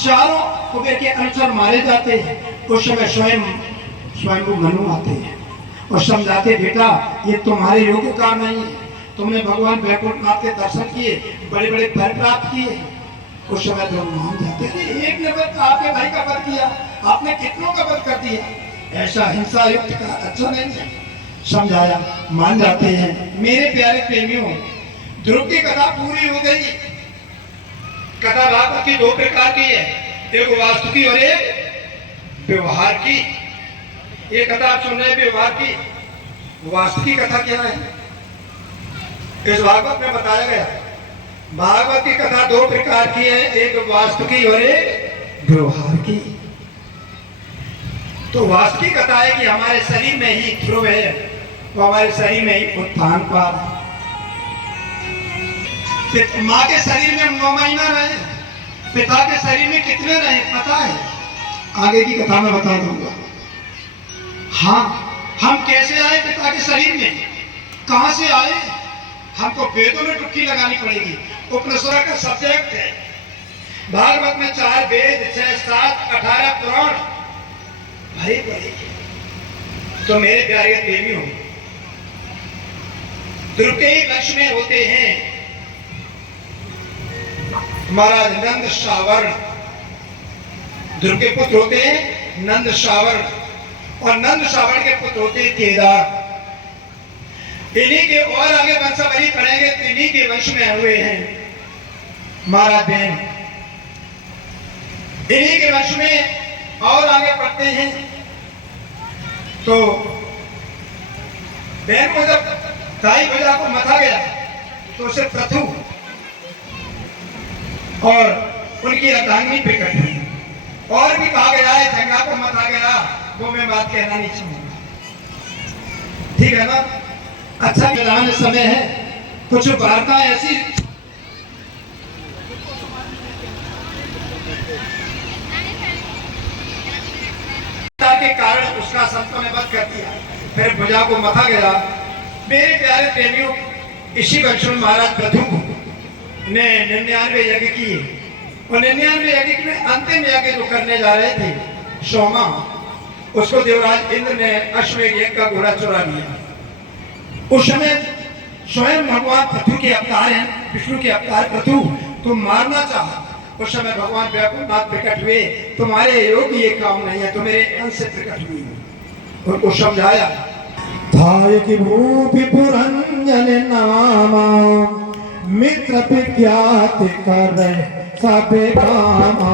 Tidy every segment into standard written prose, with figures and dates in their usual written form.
चारों कुबेर के अनुसार मारे जाते हैं। उस समय स्वयं को मनु आते हैं और समझाते, बेटा ये तुम्हारे योग्य काम नहीं है, तुमने भगवान वैकुंठनाथ के दर्शन किए, बड़े बड़े फल प्राप्त किए। उस समय तो मान जाते थे, एक ने बस आपके भाई का वध किया, आपने कितनों का वध कर दिया, ऐसा हिंसा युक्त का अच्छा नहीं है। समझाया, मान जाते हैं। मेरे प्यारे प्रेमियों, ध्रुव की कथा पूरी हो गई। कथा भागवत की दो प्रकार की है, एक वास्तु की और एक व्यवहार की। ये कथा आप सुन रहे व्यवहार की। वास्तु की कथा क्या है इस भागवत में बताया गया। भागवत की कथा दो प्रकार की है, एक वास्तु की और एक व्यवहार की। तो वास्तु की कथा है कि हमारे शरीर में ही ध्रुव है, वो हमारे शरीर में ही उत्थान पार। माँ के शरीर में 9 महीना रहे, पिता के शरीर में कितने रहे पता है, आगे की कथा में बता दूंगा। हाँ, हम कैसे आए पिता के शरीर में, कहां से आए, हमको वेदों में डुबकी लगानी पड़ेगी। उपनिषद का सब्जेक्ट है। भागवत में 4 वेद, 6, 7, 18 पुराण भरे पड़े। तो मेरे प्यारे प्रेमियों, ध्रुव के ही वंश में होते हैं महाराज नंद सावर्ण। ध्रुव के पुत्र होते हैं नंद सावर्ण, और नंद सावर्ण के पुत्र होते हैं केदार। इन्हीं के और आगे वंशावली पढ़ेंगे तो इन्हीं के वंश में हुए हैं महाराज बहन। इन्हीं के वंश में और आगे पढ़ते हैं तो बहन को जब दाई भुजा को मथा गया तो उसे प्रथु और उनकी अर्धांगिनी प्रकट हुई। और भी कहा गया है जंगा को मथा गया, वो मैं बात कहना नहीं चाहूंगा, ठीक है ना। अच्छा विधान समय है, कुछ वार्ता ऐसी के कारण उसका संतों ने वध कर दिया, फिर भुजा को मथा गया। मेरे प्यारे प्रेमियों, इसी वंश में महाराज प्रथु ने 99 यज्ञ किए, और 99 यज्ञ में अंतिम यज्ञ जो करने जा रहे थे सोमा, उसको देवराज इंद्र ने अश्वमेध यज्ञ का घोड़ा चुरा लिया। उस समय स्वयं भगवान पृथु के अवतार हैं, विष्णु के अवतार पृथु, तुम मारना चाहा। उस समय भगवान वैकुंठनाथ प्रकट हुए, तुम्हारे योग ये काम नहीं है, तुम मेरे अंश से प्रकट हुई। उनको समझाया, थाय की भूपि पुरंजन नामा, मित्र विख्यात कर सब कामा।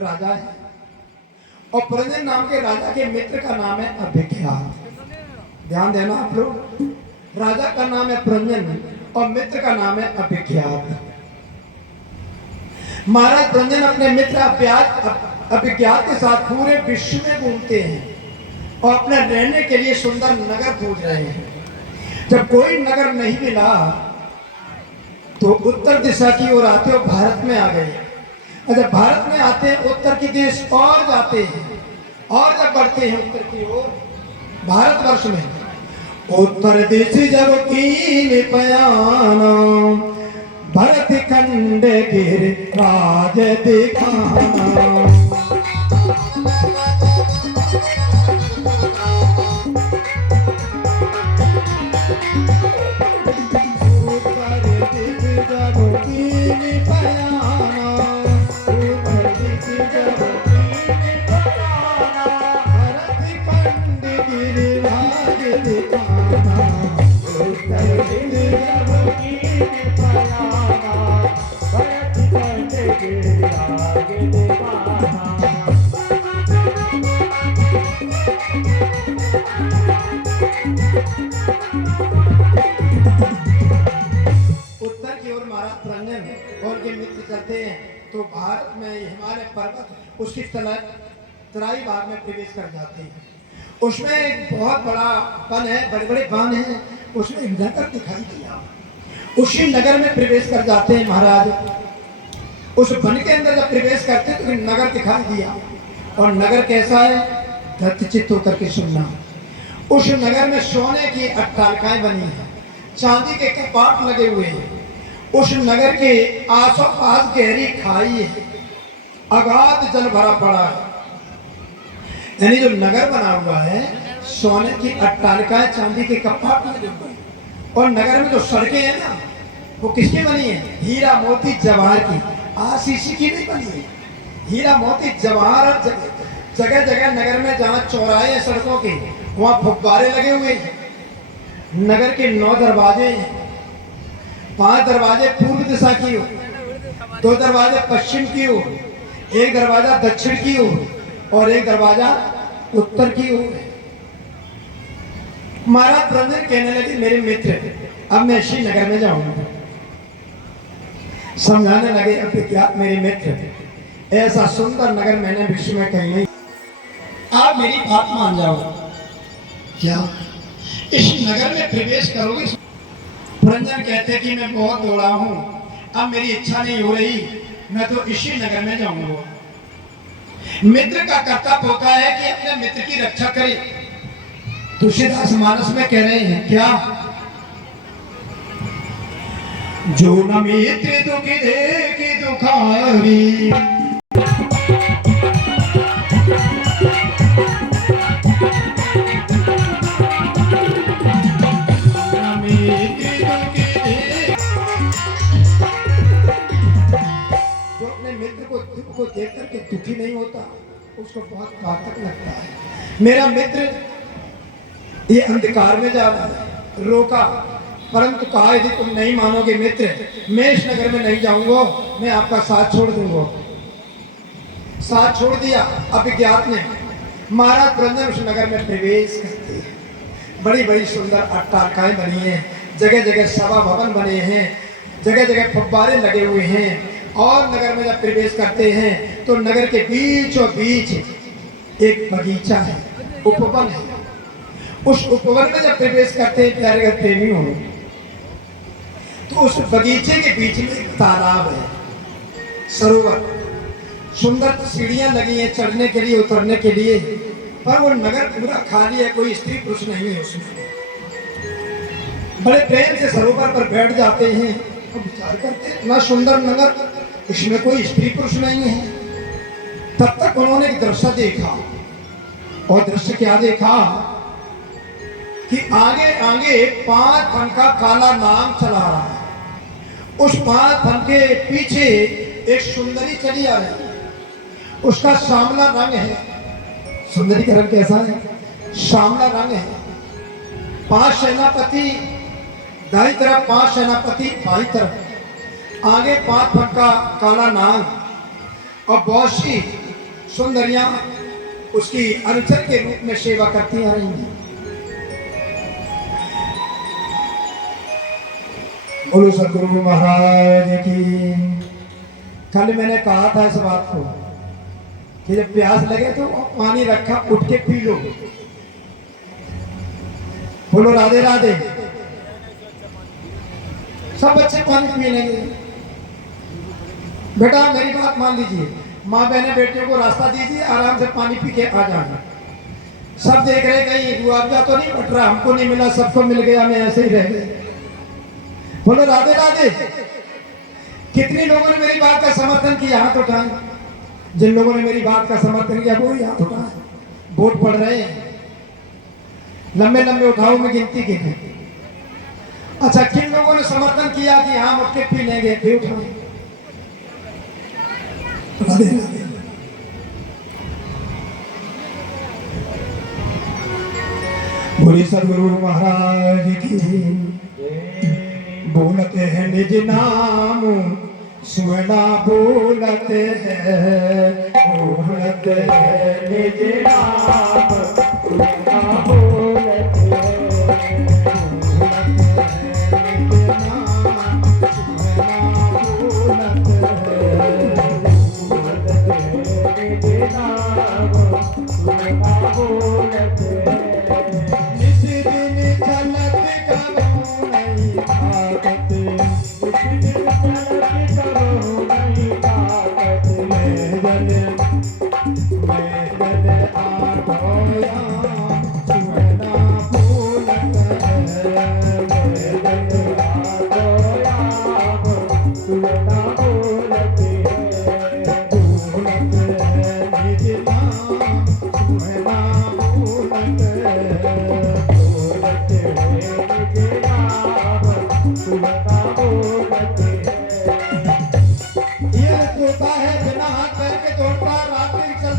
राजा है, और प्रंजन नाम के राजा के मित्र का नाम है अभिख्यात। ध्यान देना आप लोग, राजा का नाम है प्रंजन और मित्र का नाम है अभिख्यात। महाराज प्रंजन अपने मित्र अभिख्यात के साथ पूरे विश्व में घूमते हैं और अपने रहने के लिए सुंदर नगर खोज रहे हैं। जब कोई नगर नहीं मिला तो उत्तर दिशा की ओर आते और भारत में आ गए। अच्छा, भारत में आते हैं, उत्तर की देश और जाते हैं, और जब बढ़ते हैं उत्तर की ओर भारतवर्ष में, उत्तर देश जब कीन पयाना, भरत खंड गिर राज दिखाना। आगे भारत में हिमालय पर्वत उसकी तराई भाग में प्रवेश कर जाते हैं। उसमें एक बहुत बड़ा वन है, बड़े बड़े वन हैं, उसमें एक नगर दिखाई दिया। उसी नगर में प्रवेश कर जाते हैं महाराज। उस वन के अंदर जब प्रवेश करते तो नगर दिखाई दिया। और नगर कैसा है, दत्तचित्त होकर के सुनना। उस नगर में सोने की अट्टालिकाएं बनी हैं, चांदी के कपाट लगे हुए हैं। उस नगर के आसो पास गहरी खाई है, अगाध जल भरा पड़ा है। यानी जो नगर बना हुआ है, सोने की अट्टालिकाएं, चांदी के कपाट लगे हुए हैं। और नगर में जो सड़कें हैं ना, वो किसकी बनी है, हीरा मोती जवाहर की, आशीषी की नहीं बनी है। हीरा मोती जवाहर जगह जगह नगर में जहाँ चौराहे हैं सड़कों के, वहाँ फुब्बारे लगे हुए हैं। नगर के 9 दरवाजे हैं, 5 दरवाजे पूर्व दिशा की ओर, 2 दरवाजे पश्चिम की ओर, 1 दरवाजा दक्षिण की ओर और 1 दरवाजा उत्तर की ओर है। महाराज ब्रह्मदेव कहने लगे, मेरे मित्र अब मैं इसी नगर में जाऊंगा। समझाने लगे, अब क्या मेरे मित्र, ऐसा सुंदर नगर मैंने विश्व में कहीं नहीं, आप मेरी बात मान जाओ। क्या इस नगर में प्रवेश करोगे? रंजन कहते कि मैं बहुत दौड़ा हूं, अब मेरी इच्छा नहीं हो रही, मैं तो इसी नगर में जाऊंगा। मित्र का कर्तव्य होता है कि अपने मित्र की रक्षा करे। तुलसीदास मानस में कह रहे हैं क्या, जो न मित्र दुखी देखी दुखारी, को देख करके दुखी नहीं होता, उसको बहुत घातक लगता है। मेरा मित्र ये अंधकार में जा रहा है, रोका, परंतु कहा यदि तुम नहीं मानोगे मित्र, मैं इस नगर में नहीं जाऊंगा, मैं आपका साथ छोड़ दूंगा। साथ छोड़ दिया। अभिज्ञात ने महाराज ब्रह्मदेव उस नगर में प्रवेश करते हैं। बड़ी बड़ी सुंदर अट्टालिकाएं बनी हैं, जगह जगह सभा भवन बने हैं, जगह जगह फव्वारे लगे हुए हैं। और नगर में जब प्रवेश करते हैं तो नगर के बीचों बीच एक बगीचा है, उपवन है। उस उपवन में जब प्रवेश करते हैं प्यारे प्रेमी हो, तो उस बगीचे के बीच में एक तालाब है, सरोवर, सुंदर सीढ़ियां लगी हैं चढ़ने के लिए, उतरने के लिए। पर वो नगर पूरा खाली है, कोई स्त्री पुरुष नहीं है उसमें। बड़े प्रेम से सरोवर पर बैठ जाते हैं और विचार करते हैं, इतना सुंदर नगर, इसमें कोई स्त्री पुरुष नहीं है। तब तक उन्होंने एक दृश्य देखा। और दृश्य क्या देखा कि आगे आगे 5 फन का काला नाग चला रहा है। उस 5 फन के पीछे एक सुंदरी चली आ रही है, उसका श्यामला रंग है। सुंदरी का रंग कैसा है? श्यामला रंग है। 5 सेनापति दाई तरफ, 5 सेनापति बाई तरफ, आगे 5 फन का काला नाग और बहुत सी सुंदरियां उसकी अनुचर के रूप में सेवा करती आ रही हैं। बोलो सदगुरु महाराज की। कल मैंने कहा था इस बात को कि जब प्यास लगे तो पानी रखा, उठ के पी लो। बोलो राधे राधे। सब बच्चे पानी पी लेंगे। बेटा मेरी बात मान लीजिए, माँ बहने बेटियों को रास्ता दीजिए, आराम से पानी पी के आ जाना। सब देख रहे कहीं रुआवजा तो नहीं बट रहा, हमको नहीं मिला, सबको मिल गया, मैं ऐसे ही रह गए। बोलो राधे राधे। कितने लोगों ने मेरी बात का समर्थन किया, हाथ उठाएं। जिन लोगों ने मेरी बात का समर्थन किया वो ही हाथ उठाएं। वोट पड़ रहे हैं, लंबे लंबे उठाओ, में गिनती की थी। अच्छा, किन लोगों ने समर्थन किया कि हम उठ के पी लेंगे, भी उठाएं। बोले सदगुरु महाराज की। बोलते हैं निज नाम सुना, बोलते हैं, बोलते हैं निज नाम सुना, बोलते हैं, बोलते हैं निज नाम सुना, बोलते हैं।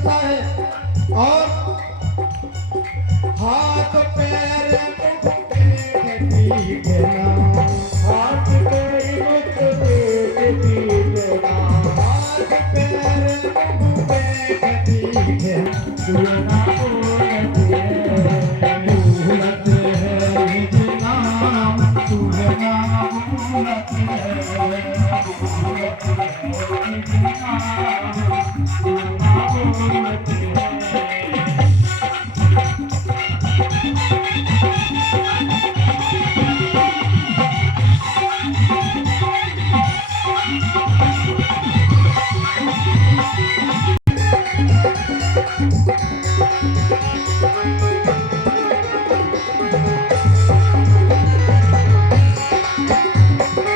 बरसता है। और हाथ पैर मुख पीछना, हाथ पैर मुख पीछना, हाथ पैर मुख पीछना, सुना बोलते है निज नाम, सुना बोलते है निज नाम, सुना बोलते है।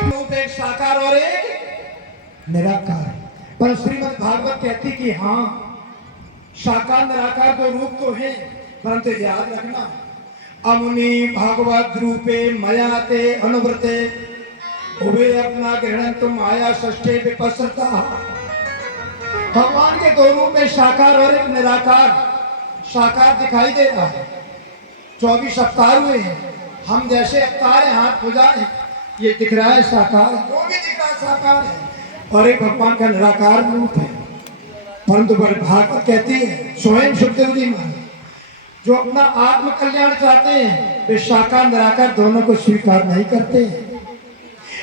रूप एक साकार और एक निराकार। पर श्रीमद् भागवत कहती कि हाँ, साकार निराकार तो रूप तो है, परंतु याद रखना, अमुनि भागवत रूपे मयाते अनुव्रते उभे अपना ग्रहण तुम आया षष्ठे विपसृता। भगवान के दो रूप में साकार और एक निराकार। साकार दिखाई दे रहा है, 24 अवतार हुए हैं, हम जैसे अवतार हैं, हाथ भुजाएं, ये दिख रहा है साकार, वो भी दिख रहा है साकार है, और एक भगवान का निराकार रूप है। परंतु भागवत कहती है, स्वयं सुखदेव जी महाराज जो अपना आत्म कल्याण चाहते हैं, वे साकार निराकार दोनों को स्वीकार नहीं करते,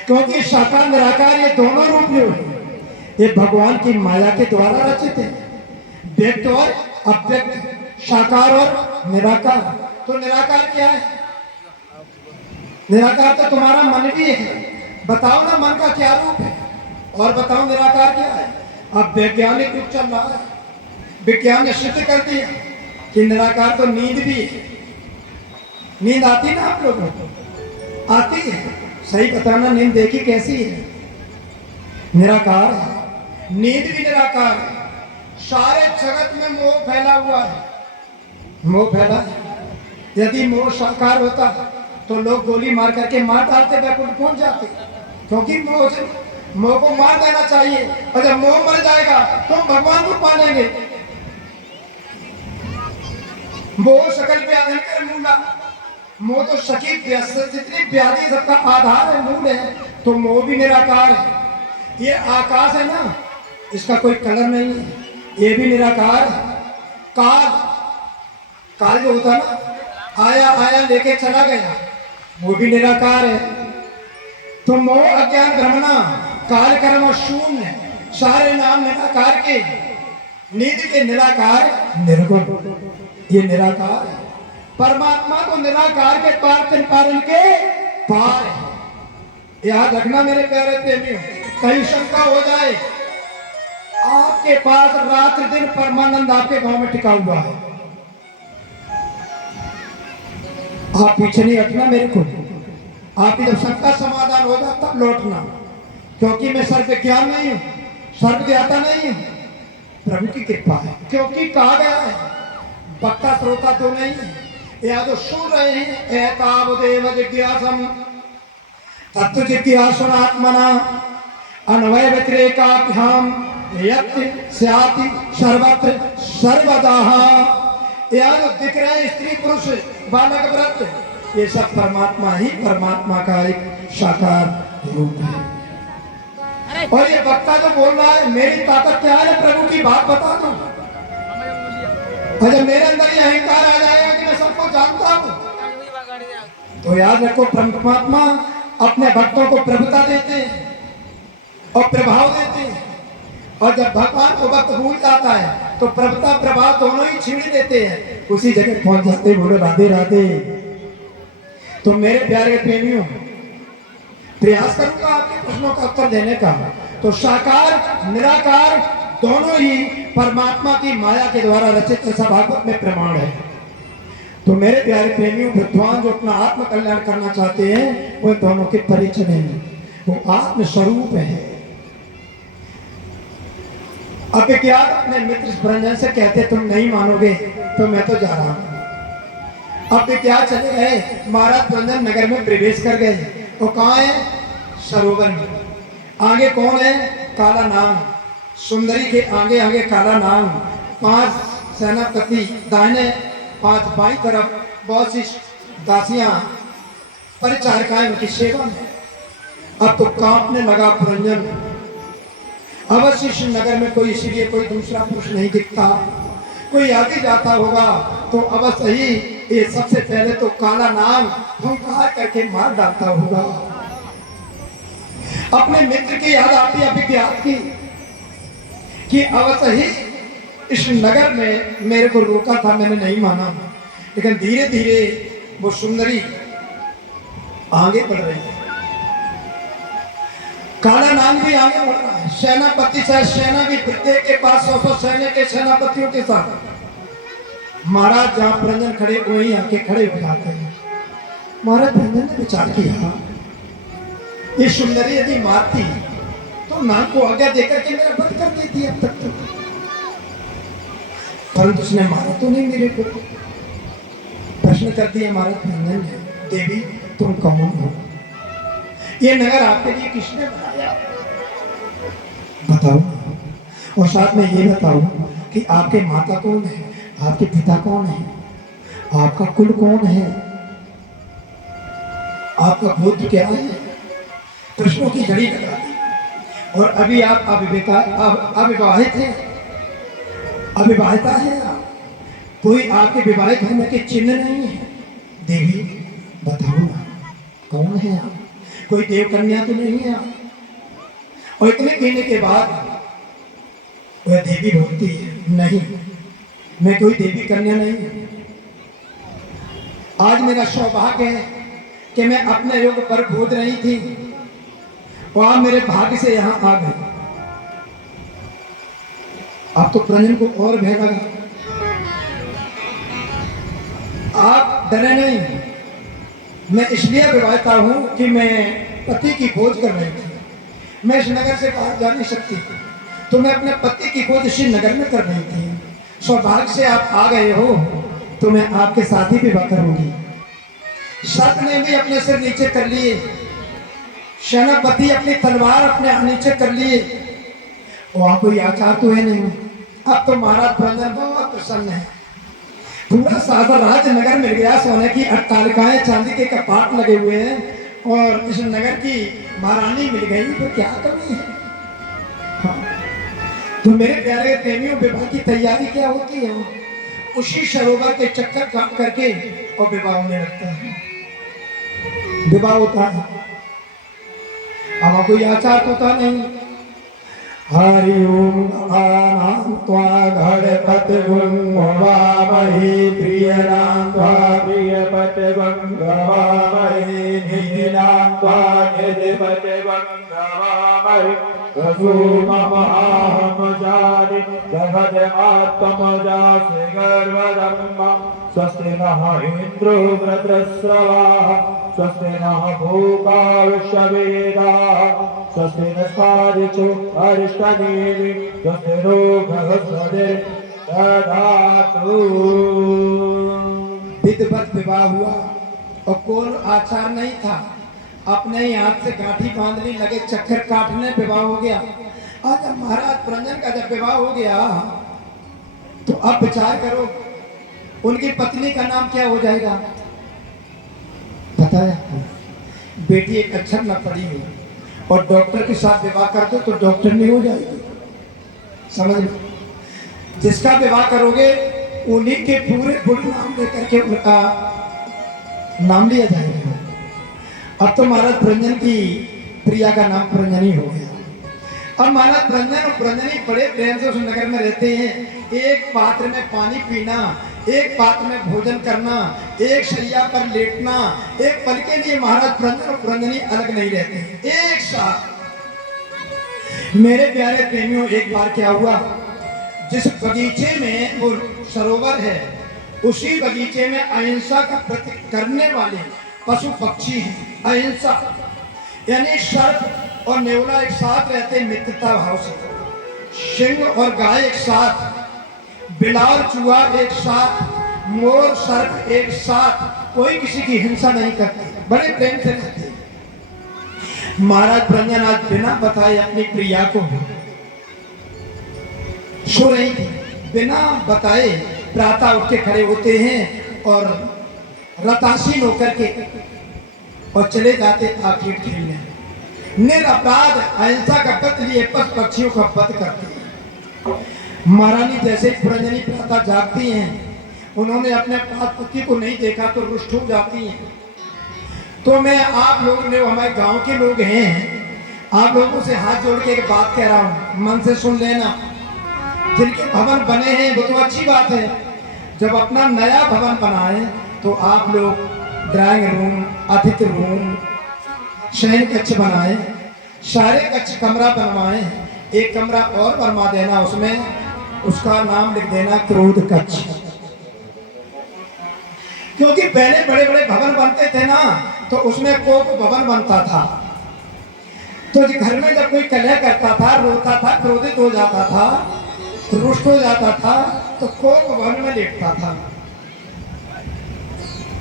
क्योंकि साकार निराकार ये दोनों रूप जो है, ये भगवान की माया के द्वारा रचित है। व्यक्त और अव्यक्त, साकार और निराकार। तो निराकार क्या है? निराकार तो तुम्हारा मन भी है। बताओ ना मन का क्या रूप है, और बताओ निराकार क्या है। अब वैज्ञानिक रूप चल रहा है, विज्ञान ने सिद्ध कर दिया कि निराकार तो नींद भी है। नींद आती ना आप लोगों को? आती है? सही बताना, नींद देखी कैसी है? निराकार है। नींद भी निराकार है। सारे जगत में मोह फैला हुआ है, मोह फैला है। यदि मोह साकार होता तो लोग गोली मार करके मार डालते, बैकुंठ पहुंच जाते, क्योंकि मोह को मार देना चाहिए। और जब मोह मर जाएगा तो हम भगवान को पालेंगे। मोह सकल व्याधि कर मूला, मोह तो सखी जितनी व्याधि सबका आधार है, मूल है। तो मोह भी निराकार है। ये आकाश है ना, इसका कोई कलर नहीं है, ये भी निराकार है। काल, काल जो होता ना, आया आया लेके चला गया, वो भी निराकार है। तो मोह अज्ञान भ्रमणा काल कर्म शून्य, सारे नाम निराकार के। नींद के निराकार निर्गुण, ये निराकार है। परमात्मा को निराकार के पार पारण के पार है। याद रखना मेरे प्यारे प्रेमियों, कहीं शंका हो जाए, आपके पास रात्रि दिन परमानंद आपके गांव में टिका हुआ है, आप पीछे नहीं हटना मेरे को। आपकी जब शंका समाधान हो जाए तब लौटना, क्योंकि मैं सर्वज्ञान नहीं हूं, सर्वज्ञाता नहीं हूं, प्रभु की कृपा है। क्योंकि कहा गया है, वक्ता श्रोता तो नहीं है, या जो सुन रहे हैं, एतावदेव जिज्ञासम तत्व जिज्ञासुनात्मना अन्वय व्यतिरेकाभ्याम यत्ति स्याति सर्वत्र सर्वदा। यह जो दिख रहे हैं स्त्री पुरुष बालक व्रत, ये सब परमात्मा ही परमात्मा का एक साकार रूप है। और ये वक्ता जो बोल रहा है, मेरी ताकत क्या है, प्रभु की बात बता दो। जब मेरे अंदर ये अहंकार आ जाएगा कि मैं सबको जानता हूँ, तो याद रखो, परमात्मा अपने भक्तों को प्रभुता देते हैं और प्रभाव देते हैं। और जब भगवान को भक्त भूल जाता है तो प्रभुता प्रभाव दोनों ही छीन देते हैं, उसी जगह पहुंच जाते, बोलो राधे राधे। तो मेरे प्यारे प्रेमियों, प्रयास करूंगा आपके प्रश्नों का उत्तर देने का। तो साकार निराकार दोनों ही परमात्मा की माया के द्वारा रचित, ऐसा भागवत में प्रमाण है। तो मेरे प्यारे प्रेमियों, विद्वान जो अपना आत्म कल्याण करना चाहते हैं, वो दोनों के परिचय नहीं, वो आत्म स्वरूप है। अब विज्ञान अपने मित्र भ्रंजन से कहते तुम नहीं मानोगे तो मैं तो जा रहा हूं। अब विज्ञान चले गए, महाराज भ्रंजन नगर में प्रवेश कर गए। वो कहाँ है? सरोवर में। आगे कौन है? काला नाग। सुंदरी के आगे आगे काला नाग, 5 सेनापति दाहिने, 5 बाई तरफ, बहुत सी दासियां परिचारिकाएं उनकी सेवा में। अब तो कांपने लगा पुरंजन। अवश्य श्रीनगर में कोई इसीलिए कोई दूसरा पुरुष नहीं दिखता। कोई आगे जाता होगा तो अवश्य ही ये सबसे पहले तो काला नाग हुंकार करके मार डालता होगा। अपने मित्र की याद आती अभिज्ञात की कि अवश्य ही इस नगर में मेरे को रोका था, मैंने नहीं माना, लेकिन धीरे धीरे वो सुंदरी आगे बढ़ रही है। काला नाग भी आगे बढ़ रहा है। सेनापति से सेना भी प्रत्येक के पास 100 सैन्य के सेनापतियों के साथ। महाराज जहां पुरंजन खड़े वहीं आके खड़े हो जाते हैं। महाराज पुरंजन ने विचार किया, ये सुंदरी यदि मारती तो नाग को आज्ञा देकर के मेरा वध कर देती अब तक तो, परंतु उसने मारा तो नहीं मेरे को। प्रश्न कर दिया महाराज पुरंजन ने, देवी तुम कौन हो? ये नगर आपके लिए किसने बनाया? बताओ। और साथ में ये बताओ कि आपके माता कौन है, आपके पिता कौन है, आपका कुल कौन है, आपका गोत्र क्या है? प्रश्नों की झड़ी लगा दी। और अभी आप अविवाहित हैं, अविवाहिता है आप, कोई आपके विवाहित होने के चिन्ह नहीं है। देवी बताओ ना, कौन है आप? कोई देव कन्या तो नहीं है आप? और इतने कहने के बाद वह देवी बोलती है, नहीं, मैं कोई देवी कन्या नहीं हूं। आज मेरा सौभाग्य है कि मैं अपने योग पर खोज रही थी और आप मेरे भाग्य से यहां आ गए। आप तो पुरंजन को और भय लगा। आप डरे नहीं, मैं इसलिए विवाहिता हूं कि मैं पति की खोज कर रही थी। मैं इस नगर से बाहर जा नहीं सकती, तो मैं अपने पति की खोज इसी नगर में कर रही थी। सौभाग्य से आप आ गए हो तो मैं आपके साथ ही विवाह करूंगी। सत ने भी अपने सिर नीचे कर लिए, सेनापति अपनी तलवार अपने नीचे कर लिए। वहां कोई आचार तो है नहीं। अब तो महाराज पुरंजन बहुत प्रसन्न है। पूरा सादा राज नगर मिल गया, सोने की अट्टालिकाएं, चांदी के कपाट लगे हुए हैं और इस नगर की महारानी मिल गई, तो क्या कमी है? हाँ। तो मेरे प्यारे प्रेमियों, विवाह की तैयारी क्या होती है? उसी सरोवर के चक्कर काम करके और विवाह होने लगता है। विवाह होता है, अब कोई आचार होता नहीं। हरि ओम नाम त्वा गणपति गंगवामहि, प्रिय नाम त्वा प्रियपति गंगवामहि, निधि नाम त्वा निधिपति गंगवामहि। रसो मम आहम जानि जगद आत्मजासि गर्वदम्मं। स्वस्ति नः इन्द्रो वृत्रस्रवाः, स्वस्ति नः भूका विश्ववेदाः, स्वस्ति नस्तादिषु अरिष्टनेमि, स्वस्ति नो बृहस्पतिर्दधातु। विधिवत विवाह हुआ और कोई आचार नहीं था। अपने ही हाथ से गांठी बांधने लगे, चक्कर काटने, विवाह हो गया। आज महाराज पुरंजन का जब विवाह हो गया तो अब विचार करो उनकी पत्नी का नाम क्या हो जाएगा? पता है आपको? बेटी एक अक्षर न पढ़ी हो और डॉक्टर के साथ विवाह कर दो तो डॉक्टर नहीं हो जाएगी। समझ लो, जिसका विवाह करोगे उन्हीं के पूरे गुण नाम लेकर के उनका नाम लिया जाएगा। अब तो महाराज पुरंजन की प्रिया का नाम पुरंजनी हो गया। अब महाराज पुरंजन और पुरंजनी बड़े प्रेम से उस नगर में रहते हैं। एक पात्र में पानी पीना, एक पात्र में भोजन करना, एक शैया पर लेटना, एक पल के लिए महाराज पुरंजन और पुरंजनी अलग नहीं रहते, एक साथ। मेरे प्यारे प्रेमियों, एक बार क्या हुआ, जिस बगीचे में वो सरोवर है उसी बगीचे में अहिंसा का प्रतीक करने वाले पशु पक्षी हैं। अहिंसा यानी सर्प और नेवला एक साथ रहते मित्रता भाव से, सिंह और गाय एक साथ, बिलार चूहा एक साथ, मोर सर्प एक साथ, कोई किसी की हिंसा नहीं करते, बड़े प्रेम से रहते। महाराज पुरंजन आज बिना बताए अपनी प्रिया को सो रही थी, बिना बताए प्रातः उठ के खड़े होते हैं और रतासीन होकर के और चले जाते आखिर खेलने। निरपराध अहिंसा का पथ लिए पशु पक्षियों का वध करते हैं। महारानी जैसे पुरंजनी प्रातः जागती हैं, उन्होंने अपने पास पति को नहीं देखा तो रुष्ट हो जाती हैं। तो मैं आप लोग ने, हमारे गांव के लोग हैं, आप लोगों से हाथ जोड़ के एक बात कह रहा हूं, मन से सुन लेना। जिनके भवन बने हैं वो तो अच्छी बात है, जब अपना नया भवन बनाए तो आप लोग ड्राइंग रूम, अतिथि रूम, शयन कक्ष बनाए, सारे कक्ष कमरा बनवाए, एक कमरा और बनवा देना, उसमें उसका नाम लिख देना क्रोध कक्ष। क्योंकि पहले बड़े बड़े भवन बनते थे ना, तो उसमें कोप भवन बनता था। तो घर में जब कोई कलह करता था, रोता था, क्रोधित हो जाता था, रुष्ट हो जाता था, तो कोप भवन में लेटता था।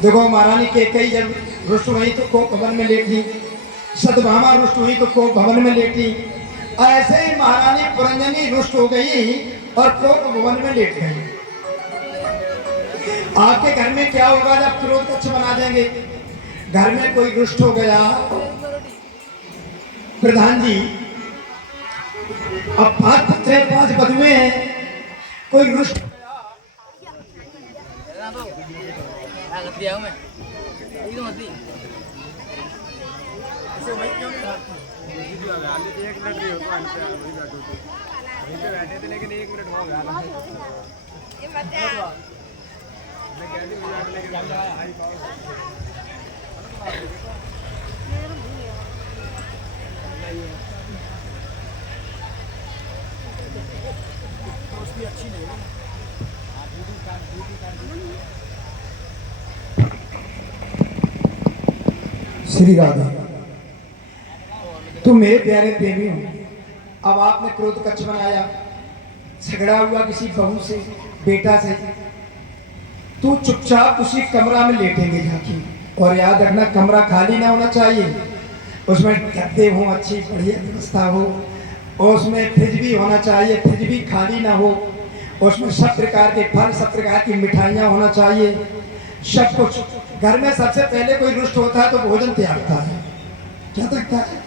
देखो महारानी केकई जब रुष्ट हुई तो कोप भवन में लेटी, सत्यभामा रुष्ट हुई तो कोप भवन में लेटी। ऐसे ही महारानी पुरंजनी रुष्ट हो गई और कोप भवन में लेट गई। आपके घर में क्या होगा जब क्रोध कक्ष बना देंगे? घर में कोई रुष्ट हो गया, प्रधान जी अब 5 बधुए हैं, कोई रुष्ट लेकिन 1 मिनट हो गया। अच्छी नहीं है। श्री राधे। तो मेरे प्यारे प्रेमियों, अब आपने क्रोध कक्ष बनाया, झगड़ा हुआ किसी बहू से, बेटा से, तो चुपचाप उसी कमरा में लेटेंगे जाके। और याद रखना कमरा खाली ना होना चाहिए, उसमें गद्दे हो, अच्छी बढ़िया व्यवस्था हो, और उसमें फ्रिज भी होना चाहिए, फ्रिज भी खाली ना हो, उसमें सब प्रकार के फल, सब प्रकार की मिठाइयाँ होना चाहिए, सब कुछ। घर में सबसे पहले कोई रुष्ट होता है तो भोजन त्यागता है। क्या त्यागता है?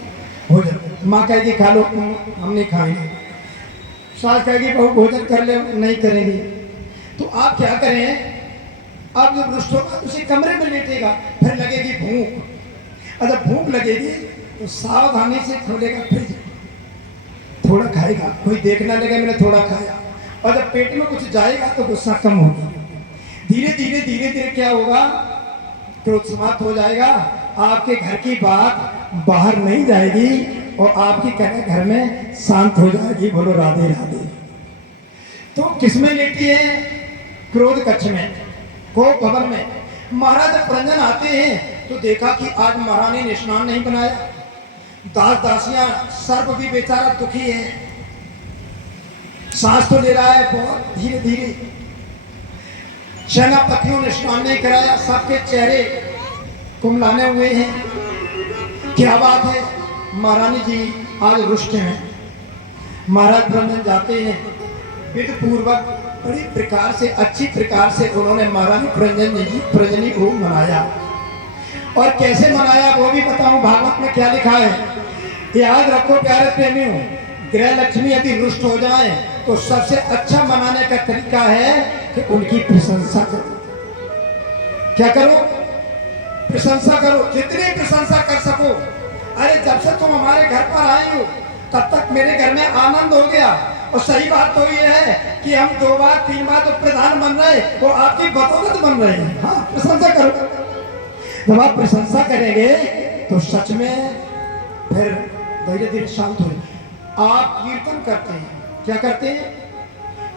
भोजन। माँ कहेगी खा लो, हम नहीं खाएंगे। सास कहेगी बहू भोजन कर ले, नहीं करेंगे। तो आप क्या करें, अब जब रुष्ट होगा उसी कमरे में लेटेगा, फिर लगेगी भूख। और जब भूख लगेगी तो सावधानी से खोलेगा फ्रिज, थोड़ा खाएगा, कोई देखना लगे मैंने थोड़ा खाया। और जब पेट में कुछ जाएगा तो गुस्सा कम होगा। धीरे धीरे क्या होगा, क्रोध समाप्त हो जाएगा। आपके घर की बात बाहर नहीं जाएगी और आपकी कन्या घर में शांत हो जाएगी। बोलो राधे राधे। तो किसमें लेटी है? क्रोध कक्ष में, कोप भवन में। महाराज पुरंजन आते हैं तो देखा कि आज महारानी ने स्नान नहीं बनाया। दास दासियां, सर्प भी बेचारा दुखी है, सांस तो ले रहा है बहुत धीरे धीरे। सेनापतियों ने स्नान नहीं कराया, सबके चेहरे कुमलाने हुए हैं। क्या बात है? महारानी जी आज रुष्ट हैं। महाराज पुरंजन जाते हैं, विधि पूर्वक बड़ी प्रकार से, अच्छी प्रकार से उन्होंने महारानी पुरंजनी को मनाया। और कैसे मनाया वो भी बताऊं, भागवत में क्या लिखा है। याद रखो प्यारे प्रेमियों, गृह लक्ष्मी यदि रुष्ट हो जाए तो सबसे अच्छा मनाने का तरीका है कि उनकी प्रशंसा करो। क्या करो? प्रशंसा करो, जितनी प्रशंसा कर सको। अरे जब से तुम हमारे घर पर आए हो तब तक मेरे घर में आनंद हो गया। और सही बात तो ये है कि हम 2 बार 3 बार तो प्रधान बन रहे, वो आपकी बदौलत बन रहे हैं। हाँ, प्रशंसा करो। जब आप प्रशंसा करेंगे तो सच में फिर धीरे धीरे शांत हो। आप कीर्तन करते हैं, क्या करते हैं?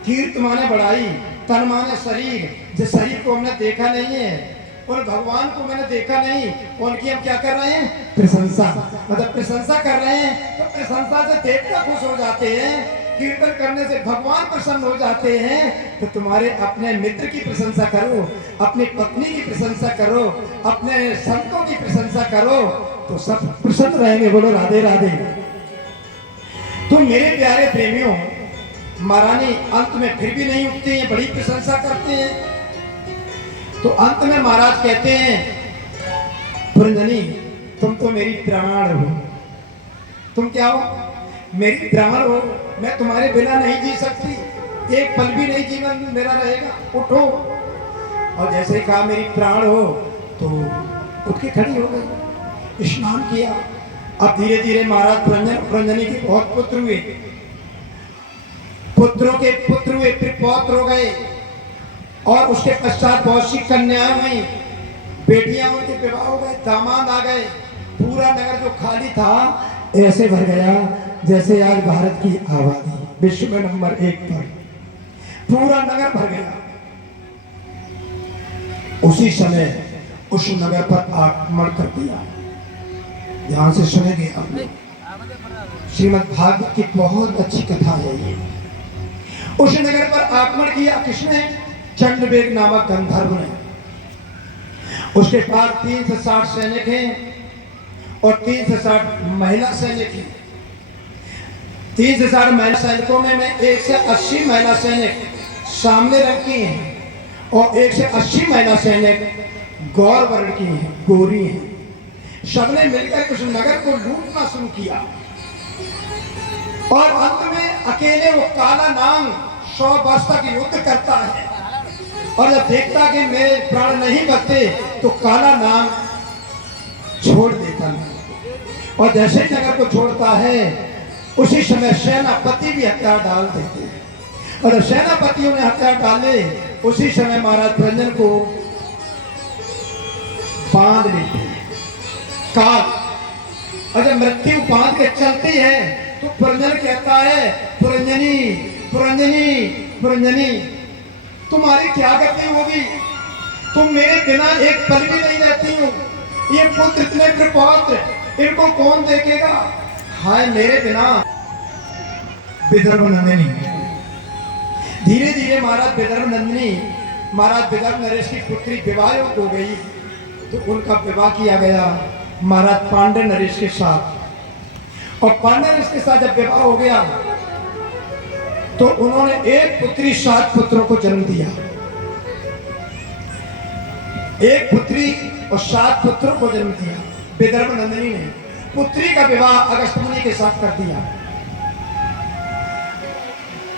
कीर्त माने बढ़ाई, तन माने शरीर। जिस शरीर को हमने देखा नहीं है, और भगवान को मैंने देखा नहीं, उनकी हम क्या कर रहे हैं? प्रशंसा। मतलब प्रशंसा कर रहे हैं, तो प्रशंसा से देवता खुश हो जाते हैं, कीर्तन करने से भगवान प्रसन्न हो जाते हैं। तो तुम्हारे अपने मित्र की प्रशंसा करो, अपनी पत्नी की प्रशंसा करो, अपने संतों की प्रशंसा करो, तो सब प्रसन्न रहेंगे। बोलो राधे राधे। तो मेरे प्यारे प्रेमियों, महारानी अंत में फिर भी नहीं उठते हैं, बड़ी प्रशंसा करते हैं। तो अंत में महाराज कहते हैं, पुरंजनी तुम तो मेरी प्राण हो। तुम क्या हो? मेरी प्राण हो। मैं तुम्हारे बिना नहीं जी सकती, एक पल भी नहीं जीवन मेरा रहेगा। उठो। और जैसे ही कहा मेरी प्राण हो तो उठ के खड़ी हो गई, स्नान किया। अब धीरे धीरे महाराज पुरंजनी के बहुत पुत्र हुए, पुत्रों के पुत्र हुए, फिर पौत्र हो गए, और उसके पश्चात बहुत सी कन्याएं हुई, बेटियां उनके विवाह हो गए, दामाद आ गए। पूरा नगर जो खाली था ऐसे भर गया जैसे आज भारत की आबादी विश्व में नंबर 1 पर, पूरा नगर भर गया। उसी समय उस नगर पर आक्रमण कर दिया। ध्यान से सुनेंगे आप, श्रीमद् भागवत की बहुत अच्छी कथा है ये। उस नगर पर आक्रमण किया किसने? चंडवेग नामक गंधर्व ने। उसके पास 3 से 60 सैनिक हैं और 3 से 60 महिला सैनिक हैं। 3 से 60 महिला सैनिकों में 1 से 80 महिला सैनिक सामने रंग की हैं और 1 से 80 महिला सैनिक गौर वर्ण की हैं, गोरी हैं। सबने मिलकर उस नगर को लूटना शुरू किया और अंत में अकेले वो काला नाग 100 वर्ष तक युद्ध करता है, और जब देखता कि मेरे प्राण नहीं बचते तो काला नाग छोड़ देता है। और जैसे ही नगर को छोड़ता है उसी समय सेनापति भी हथियार डाल देते हैं, और जब सेनापतियों ने हथियार डाले उसी समय महाराज पुरंजन को बांध लेते हैं काल। और जब मृत्यु बांध के चलती है तो पुरंजन कहता है, पुरंजनी पुरंजनी पुरंजनी तुम्हारी क्या गति होगी? तुम मेरे बिना एक पल भी नहीं रहती हो। ये पुत्र इतने प्रपौत्र, इनको कौन देखेगा? हाय मेरे बिना। विदर्भ नंदिनी, धीरे धीरे महाराज विदर्भ नंदिनी, महाराज विदर्भ नरेश की पुत्री विवाह हो गई तो उनका विवाह किया गया महाराज पांडे नरेश के साथ। और पांडे नरेश के साथ जब विवाह हो गया तो उन्होंने एक पुत्री 7 पुत्रों को जन्म दिया। एक पुत्री और 7 पुत्रों को जन्म दिया विदर्भ नंदिनी ने। पुत्री का विवाह अगस्त मुनि के साथ कर दिया।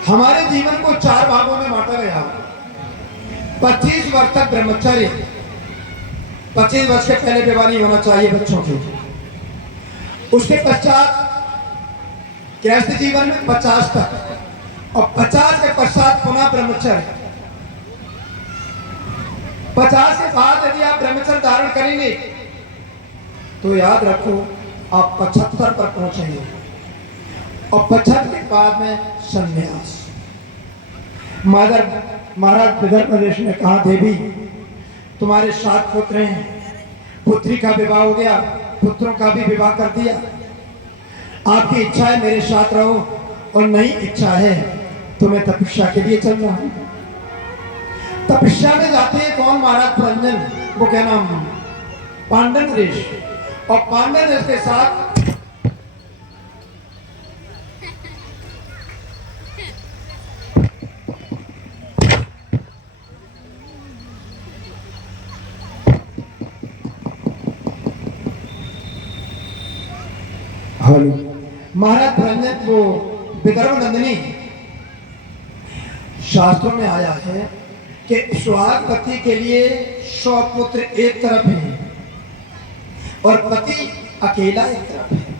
हमारे जीवन को 4 भागों में बांटा गया। 25 वर्ष तक ब्रह्मचर्य, 25 वर्ष के पहले विवाह नहीं होना चाहिए बच्चों के। उसके पश्चात गृहस्थ जीवन में 50 तक, और 50 के पश्चात पुनः ब्रह्मचर्य। 50 के बाद यदि आप ब्रह्मचर्य धारण करेंगे तो याद रखो आप 75 पर पहुंचेंगे, और 75 के बाद में संन्यास। महाराज विदर्भ नरेश ने कहा, देवी तुम्हारे 7 पुत्र हैं, पुत्री का विवाह हो गया, पुत्रों का भी विवाह कर दिया। आपकी इच्छा है मेरे साथ रहो, और नहीं इच्छा है तो मैं तपस्या के लिए चल रहा हूं। तपस्या में जाते हैं कौन? महाराज पुरंजन, वो क्या नाम, पांडे नरेश। और पांडे नरेश के साथ महाराज पुरंजन को विदर्भ नंदिनी, शास्त्रों में आया है कि सुहागवती के लिए 100 पुत्र एक तरफ है और पति अकेला एक तरफ है।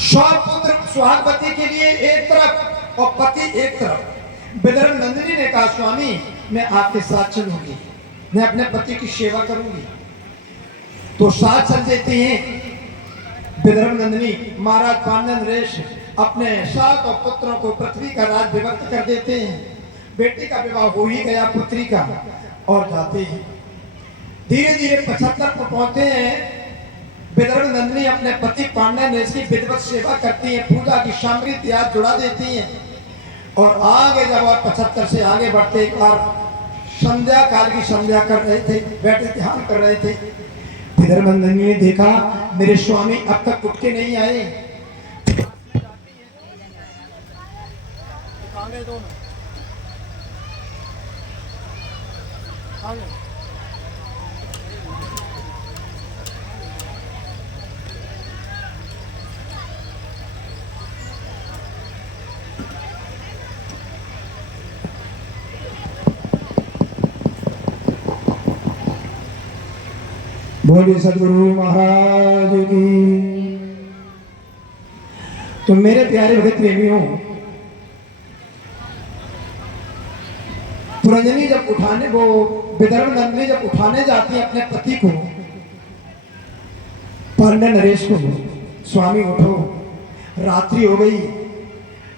100 पुत्र सुहागवती के लिए एक तरफ और पति एक तरफ। विदर्भ नंदिनी ने कहा, स्वामी मैं आपके साथ चलूंगी, मैं अपने पति की सेवा करूंगी। तो साथ चल देते हैं विदर्भ नंदिनी। महाराज पांडे नरेश अपने 7 पुत्रों को पृथ्वी का राज विभक्त कर देते हैं। बेटी का विवाह हो ही गया पुत्री का, और जाते हैं धीरे धीरे 75 पर पहुंचते हैं। विदर्भ नंदिनी अपने पति पांडे नरेश की विधिवत सेवा करती है, पूजा की सामग्री तैयार जुड़ा देती हैं। और आगे जब आप 75 से आगे बढ़ते, एक बार संध्या काल की संध्या कर रहे थे, बैठे ध्यान कर रहे थे। विदर्भ नंदिनी ने देखा मेरे स्वामी अब तक उठ के नहीं आए। दो ना आगे बोलिए सदगुरु महाराज की। तो मेरे प्यारे भगत प्रेमियों, पुरंजनी जब उठाने वो विदर्भ नंदिनी जब उठाने जाती है अपने पति को, पांडे नरेश को, स्वामी उठो, रात्रि हो गई,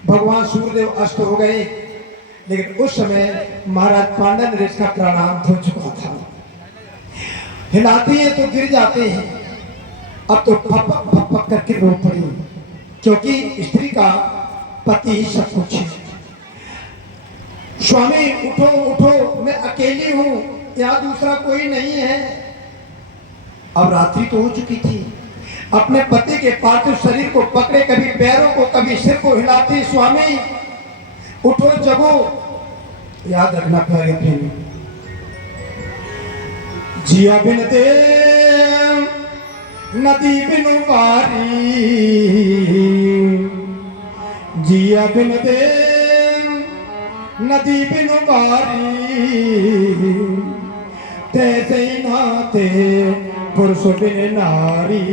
भगवान सूर्यदेव अस्त हो गए। लेकिन उस समय महाराज पांडे नरेश का प्राणांत हो चुका था। हिलाते हैं तो गिर जाते हैं। अब तो फपक फपक करके रो पड़ी, क्योंकि स्त्री का पति ही सब कुछ है। स्वामी उठो उठो, मैं अकेली हूं, यहाँ दूसरा कोई नहीं है। अब रात्रि तो हो चुकी थी। अपने पति के पार्थिव शरीर को पकड़े, कभी पैरों को कभी सिर को हिलाती, स्वामी उठो जगो। याद रखना प्यारे प्रेमी, जिया बिन दे नदी बिनु बारी, जिया बिन दे नदी बिनु बारी, तैसे ही नाते पुरुष बिन नारी,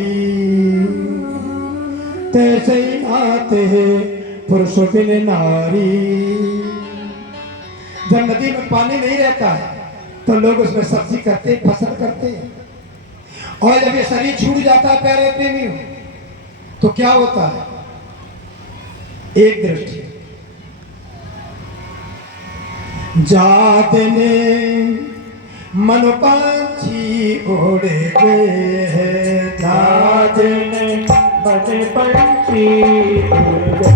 तैसे ही नाते पुरुष बिन नारी। जब नदी में पानी नहीं रहता है तो लोग उसमें सब्जी करते, फसल करते हैं। और जब ये शरीर छूट जाता है प्यारे प्रेमियों, तो क्या होता है? एक दृष्टि, जाते ने मन पंछी उड़ गए, जाते ने मन पंछी उड़ गए,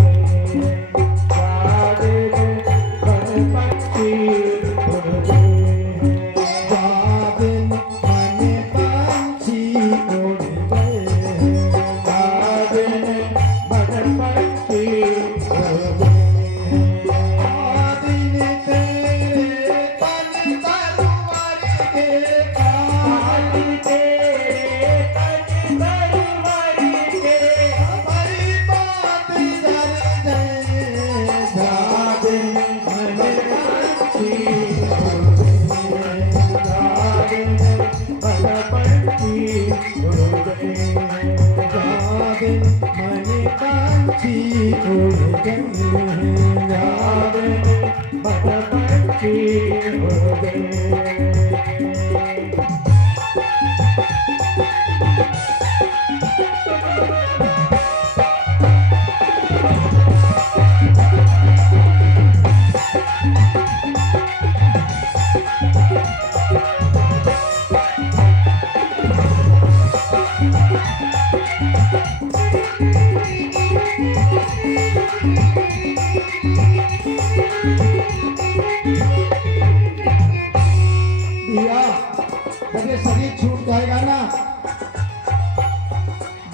शरीर छूट जाएगा ना,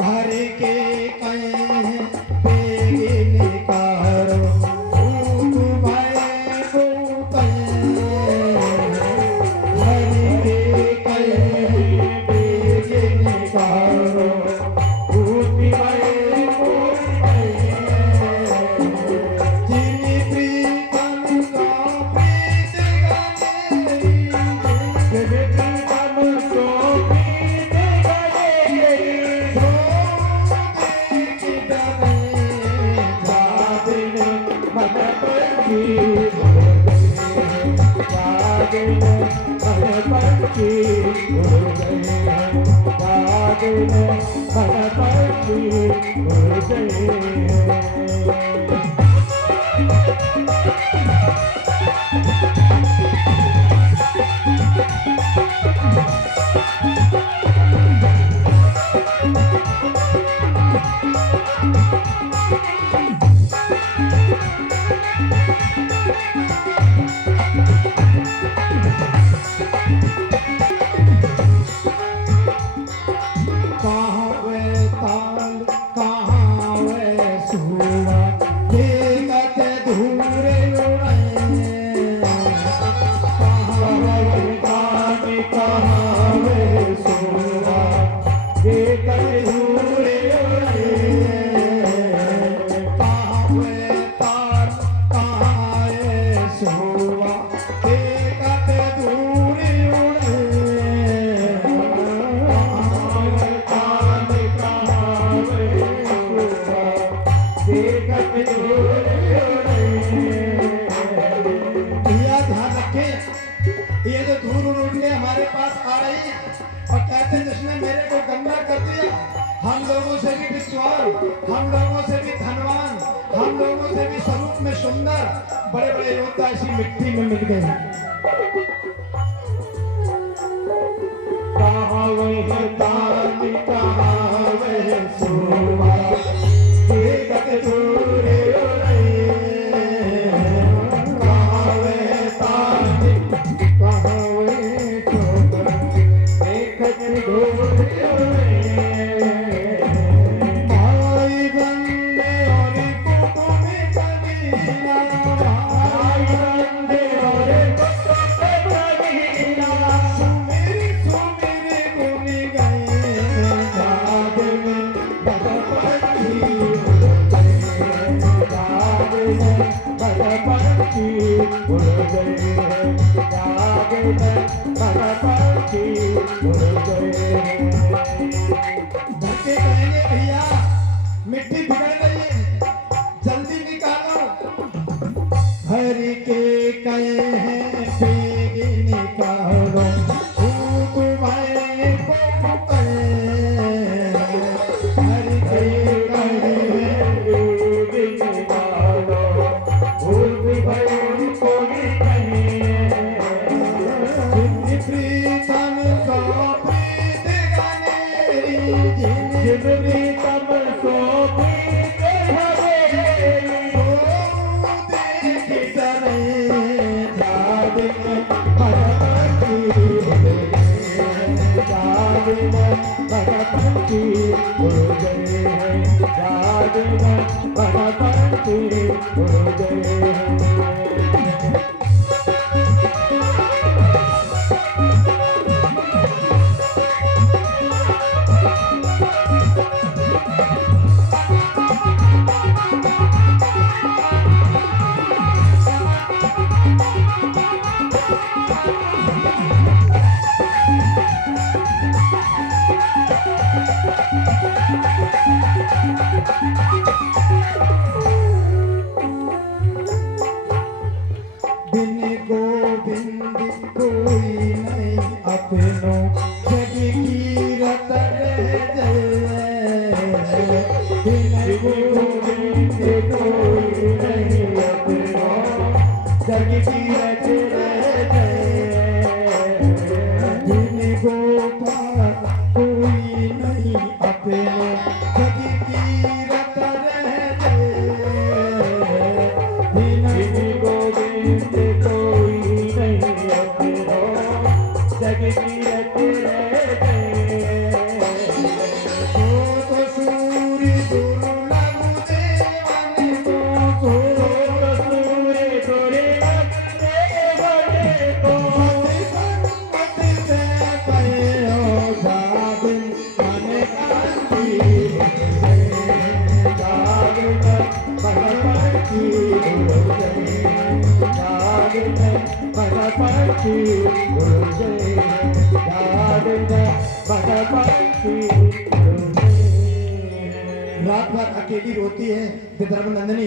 घर के कहीं बेगे कारो भाई घर के कहीं बेगे कारो कहाँ वे सुआ, ये कते धूरे पास आ रही और कहते जिसने मेरे को गंदा कर दिया, हम लोगों से भी विद्वान, हम लोगों से भी धनवान, हम लोगों से भी स्वरूप में सुंदर बड़े बड़े योद्धा इसी मिट्टी में मिल गए। कहाँ वह तानी कहाँ वह सोहा देखत दूरे कहाँ वह तानी कहाँ वह सोहा देखत दूरे भाई बंदे और कुटुंब कबीला भाई बंदे और कुटुंब कबीला सुमेरी सुमेरी गुनी गए जाग में भगवती जाग में भगवती उड़ गए जाग में भगवती उड़ गए। धक्के कहेंगे भैया मिट्टी बिगड़ रही है, जल्दी निकालो। हरि के कहे हैं बेग निकालो खूब भाई को कहे हरि के कहे हैं बेग निकालो खूब भाई को कहे जिन प्रीतम को प्रीत गनेरी जिन प्रीतम को प्रीत गनेरी भगवती उड़ गए हैं जाग में भगवती उड़ गए हैं। बिन गोविंद कोई नहीं अपनों जग की रत रह जाए बिन गोविंद कोई नहीं अपनों जग की रत रह जाए बिन गोपाल कोई नहीं अपनों जग की रत रह जाए बिन गोविंद कोई नहीं अपनो जग की रत रह गए। तो सूर्य दुर्लभ देवन को सूर्य दुर्लभ देवन को संकट से कहो साबिन मन कांति जाग में भगवती उड़ गए जाग में भगवती उड़ गए जाग में भगवती उड़ गए। रात भर अकेली रोती है विदर्भ नंदिनी।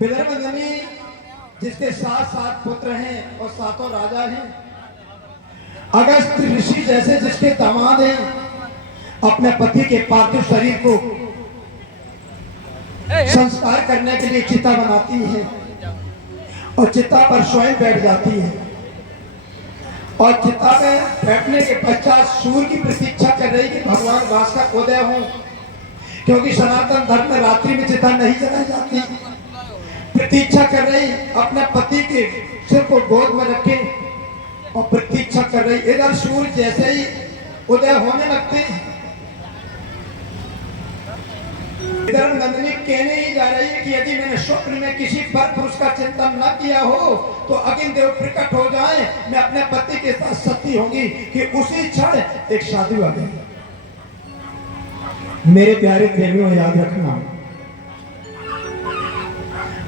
विदर्भ नंदिनी जिसके 7 पुत्र हैं और 7 राजा हैं। अगस्त ऋषि जैसे जिसके दामाद हैं अपने पति के पार्थिव शरीर को संस्कार करने के लिए चिता बनाती है और चिता पर स्वयं बैठ जाती है और चिता में बैठने के पश्चात सूर्य की प्रतीक्षा कर रही कि भगवान वास का उदय हो, क्योंकि सनातन धर्म में रात्रि में चिता नहीं जलाई जाती। प्रतीक्षा कर रही अपने पति के सिर को गोद में रखे और प्रतीक्षा कर रही। इधर सूर्य जैसे ही उदय होने लगते हैं इधर नंदिनी कहने ही जा रही है कि यदि मैंने स्वप्न में किसी पर पुरुष का चिंतन न किया हो तो अग्नि देव प्रकट हो जाए, मैं अपने पति के साथ सती होंगी कि उसी क्षण एक साधु आ गई। मेरे प्यारे प्रेमियों याद रखना,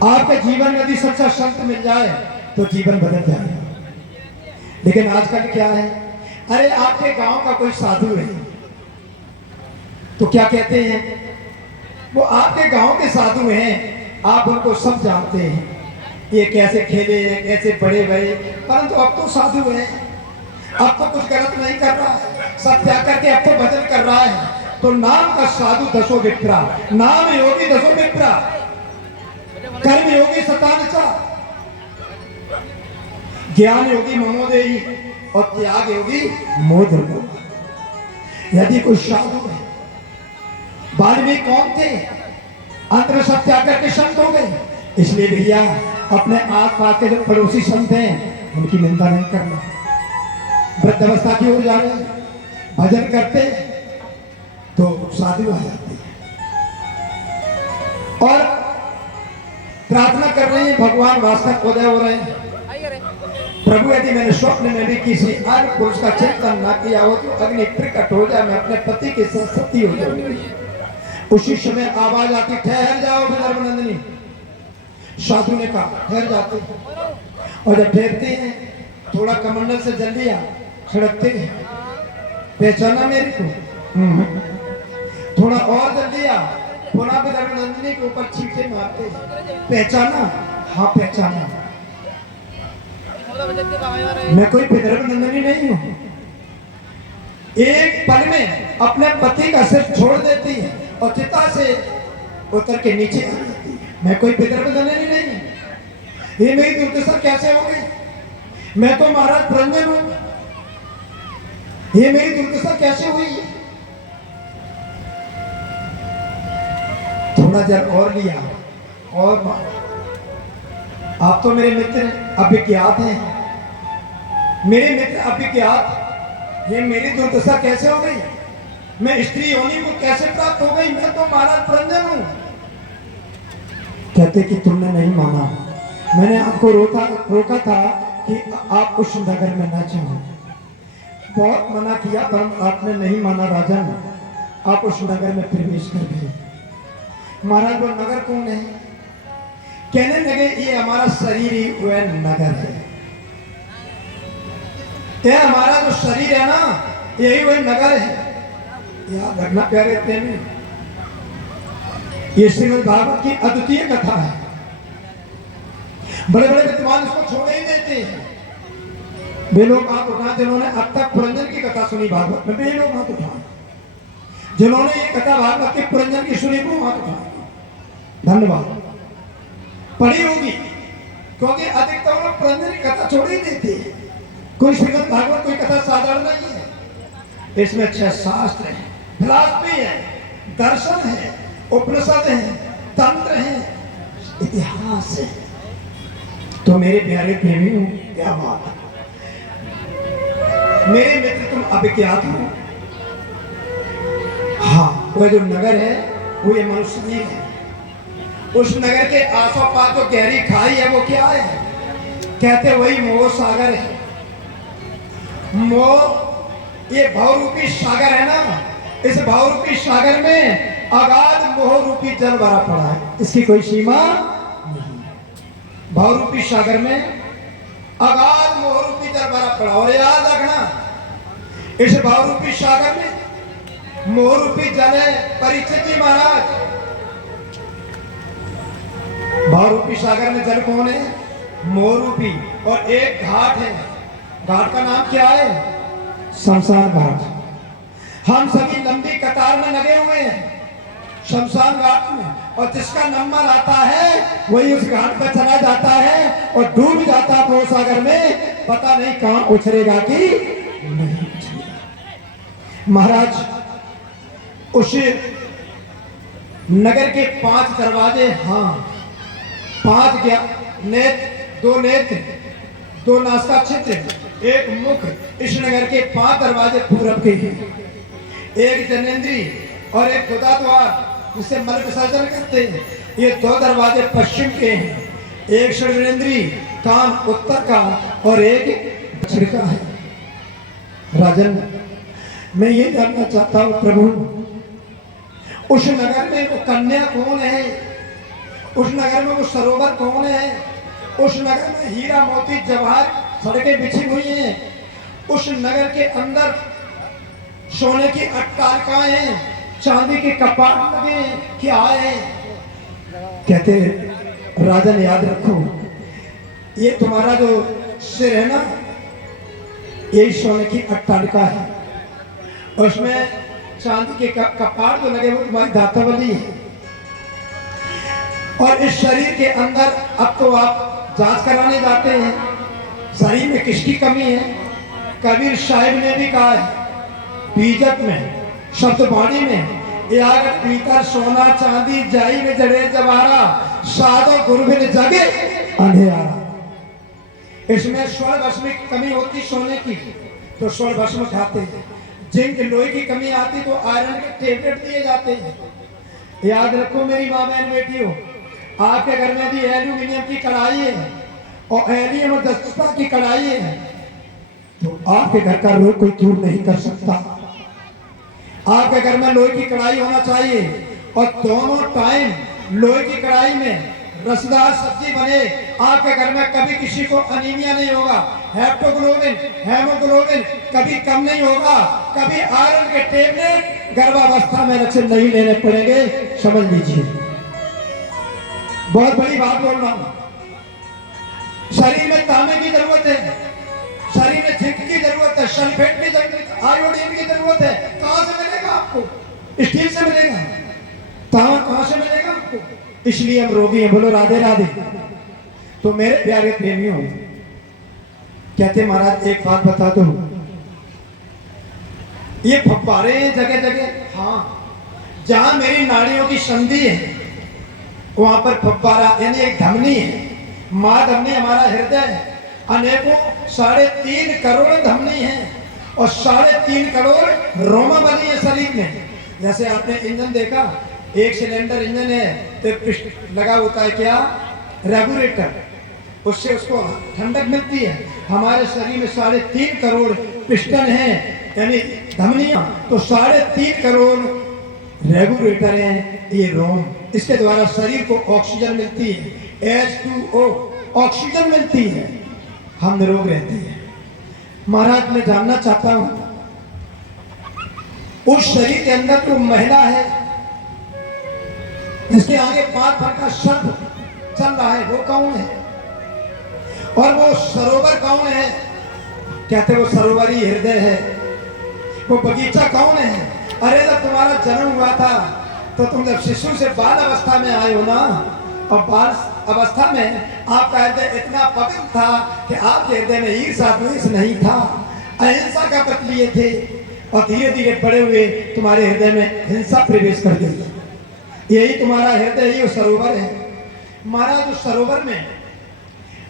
आपके जीवन में यदि सच्चा संत मिल जाए तो जीवन बदल जाए। लेकिन आजकल क्या है, अरे आपके गांव का कोई साधु है तो क्या कहते हैं, वो आपके गांव के साधु हैं, आप उनको सब जानते हैं, ये कैसे खेले हैं, कैसे बड़े भए, परंतु अब तो साधु हैं। अब तो कुछ गलत नहीं कर रहा है, सब त्याग करके अब तो भजन कर रहा है। तो नाम का साधु दसो विप्रा, नाम योगी दसो विप्रा, कर्म योगी शतानसा, ज्ञान योगी ममोदेही और त्याग योगी मोदर्गो। यदि कोई साधु है, वाल्मीकि कौन थे, अंत में सब त्याग करके संत हो गए। इसलिए भैया अपने आस पास के जो पड़ोसी संत हैं उनकी निंदा नहीं करना। वृद्धावस्था की ओर जा रहे हैं, भजन करते तो साधु आ जाते हैं और प्रार्थना कर रहे हैं, भगवान वास्तव उदय हो रहे हैं। प्रभु यदि मैंने स्वप्न में भी किसी अन्य पुरुष का चिंतन न किया हो तो अग्नि प्रकट हो जाए, मैं अपने पति के साथ सती हो जाऊंगी। उसी समय आवाज आती, ठहर जाओ विदर्भनंदिनी। साधु ने कहा ठहर जाते, और जब ठहरते हैं थोड़ा कमंडल से जल लिया, छिड़कते हैं, पहचाना मेरे को, थोड़ा और जल लिया, पुनः विदर्भनंदिनी के ऊपर छींटे मारते, पहचाना, हाँ पहचाना, मैं कोई विदर्भनंदिनी नहीं हूं। एक पल में अपने पति का सिर छोड़ देती है और चिता से उतर के नीचे आ जाती है। मैं कोई विदर्भनंदिनी नहीं हूं। ये मेरी दुर्दशा कैसे हो गई? मैं तो महाराज पुरंजन हूं, ये मेरी दुर्दशा कैसे हुई? थोड़ा जल और लिया और आप तो मेरे मित्र अभिज्ञात हैं, मेरे मित्र अभिज्ञात, ये मेरी दुर्दशा कैसे हो गई? मैं स्त्री होने को कैसे प्राप्त हो गई? मैं तो महाराज पुरंजन हूं। कहते कि तुमने नहीं माना, मैंने आपको रोका था कि आप उस नगर में ना जाओ, बहुत मना किया पर आपने नहीं माना राजन, आप उस नगर में प्रवेश कर गए। महाराज वो नगर कौन है? कहने लगे ये हमारा शरीर ही वह नगर है, ये हमारा जो शरीर है ना यही वह नगर है। याद रखना प्यारे प्रेमी, ये श्रीमद् भागवत की अद्वितीय कथा है। बड़े बड़े विद्वान इसको छोड़ ही देते हैं। वे लोग हाथ उठाए जिन्होंने अब तक पुरंजन की कथा सुनी भागवत में, वे लोग हाथ उठाए। जिन्होंने ये कथा भागवत के पुरंजन की सुनी वो हाथ उठाए। धन्यवाद। पढ़ी होगी क्योंकि अधिकतर लोग पुरंजन की कथा छोड़ ही देते हैं। कोई श्रीमद् भागवत कोई कथा साधारण नहीं है। इसमें 6 शास्त्र है, फिलॉसफी है, दर्शन है, उपनिषद है, तंत्र है, इतिहास है। तो मेरे प्यारे प्रेमियों, क्या बात है, मेरे मित्र तुम अभिज्ञात हो। हाँ, वह जो नगर है वो ये मनुष्य नहीं है। उस नगर के आसों पास जो गहरी खाई है वो क्या है? कहते वही मोह सागर है। मोह ये भावरूपी सागर है ना, इस भावरूपी सागर में अगाध मोह रूपी जल भरा पड़ा है, इसकी कोई सीमा नहीं। भावरूपी सागर में अगाध मोह रूपी जल भरा पड़ा। और याद रखना इस भावरूपी सागर में मोह रूपी जल है परीक्षित जी महाराज। भावरूपी सागर में जल कौन है? मोह रूपी। और एक घाट है, घाट का नाम क्या है? शमशान घाट। हम सभी लंबी कतार में लगे हुए हैं शमशान घाट में, और जिसका नंबर आता है वही उस घाट पर चला जाता है और डूब जाता है मोह सागर में। पता नहीं कहां उछरेगा कि नहीं उछरेगा। महाराज उस नगर के 5 दरवाजे, हाँ 5 नेत्र, 2 नेत्र, 2 नासिका छिद्र, 1 मुख। इस नगर के 5 दरवाजे पूरब के हैं, 1 जनेंद्री और 1 गुदा द्वार जिससे मल विसर्जन करते हैं। ये 2 दरवाजे पश्चिम के हैं, 1 श्रवणेंद्री कान उत्तर का और 1 दक्षिण का है। राजन, मैं ये जानना चाहता हूँ प्रभु, उस नगर में वो कन्या कौन है? उस नगर में वो सरोवर कौन है? उस नगर में हीरा मोती जवाहर सड़कें बिछी हुई हैं। उस नगर के अंदर सोने की अट्टालिकाएं हैं, चांदी के कपाट लगे हैं, क्या है? कहते राजन याद रखो, ये तुम्हारा जो सिर है ना, यही सोने की अट्टालिका है, उसमें चांदी के कपाट जो लगे हुए तुम्हारी दातावली है। और इस शरीर के अंदर अब तो आप जांच कराने जाते हैं, शरीर में किसकी कमी है। कबीर साहिब ने भी कहा है बीजक में, शब्दवाणी में, यार पीतर सोना चांदी जाई में जड़े जवारा, साधो गुरबिन जगे अंधेरा। इसमें स्वर्ण भस्म की कमी होती सोने की तो स्वर्ण भस्म खाते हैं, जिंक लोहे की कमी आती तो आयरन के टेबलेट दिए जाते हैं। याद रखो मेरी माँ बहन बेटियों, आपके घर में भी एल्यूमिनियम की कढ़ाई है और एल्यूमिनियम और दस्ता की कढ़ाई है तो आपके घर का रोग कोई दूर नहीं कर सकता। आपके घर में लोहे की कढ़ाई होना चाहिए और दोनों टाइम लोहे की कढ़ाई में रसदार सब्जी बने। आपके घर में कभी किसी को अनीमिया नहीं होगा, हेप्टोग्लोबिन हेमोग्लोबिन कभी कम नहीं होगा, कभी आयरन के टेबलेट गर्भावस्था में लक्षण नहीं लेने पड़ेंगे। समझ लीजिए, बहुत बड़ी बात बोल रहा हूं। शरीर में तांबे की जरूरत है, शरीर में जिंक की जरूरत है, सल्फेट की जरूरत है, आयोडीन की जरूरत है। कहां से मिलेगा आपको? स्टील से मिलेगा। तांबा कहां से मिलेगा आपको? इसलिए हम रोगी हैं। बोलो राधे राधे। तो मेरे प्यारे प्रेमियों, कहते महाराज एक बात बता दो, ये फव्वारे जगह जगह, हाँ, जहां मेरी नाड़ियों की संधि है वहां पर फव्वारा यानी एक धमनी है। मां धमनी हमारा हृदय है, अनेकों 3.5 करोड़ धमनी है और 3.5 करोड़ रोमा बनी है शरीर में। जैसे आपने इंजन देखा, एक सिलेंडर इंजन है तो लगा होता है क्या, रेगुलेटर, उससे उसको ठंडक मिलती है। हमारे शरीर में 3.5 करोड़ पिस्टन है यानी धमनियां, तो 3.5 करोड़ रेगुलेटर हैं ये रोम। इसके द्वारा शरीर को ऑक्सीजन मिलती है, H2O ऑक्सीजन मिलती है, हम निरोग रहते हैं। महाराज मैं जानना चाहता हूं उस शरीर के अंदर जो महिला है जिसके आगे 5 फर का सर्प चल रहा है वो कौन है? और वो सरोवर कौन है? कहते वो सरोवर ही हृदय है। वो बगीचा कौन है? अरे जब तुम्हारा जन्म हुआ था तो तुम जब शिशु से बाल अवस्था में आए हो ना, और बाल अवस्था में आपका हृदय इतना पवित्र था कि आपके हृदय में ईर्ष्या द्वेष नहीं था, अहिंसा का व्रत लिए थे, और धीरे धीरे बड़े हुए तुम्हारे हृदय में हिंसा प्रवेश कर गई। यही तुम्हारा हृदय ही वो सरोवर है। महाराज उस सरोवर में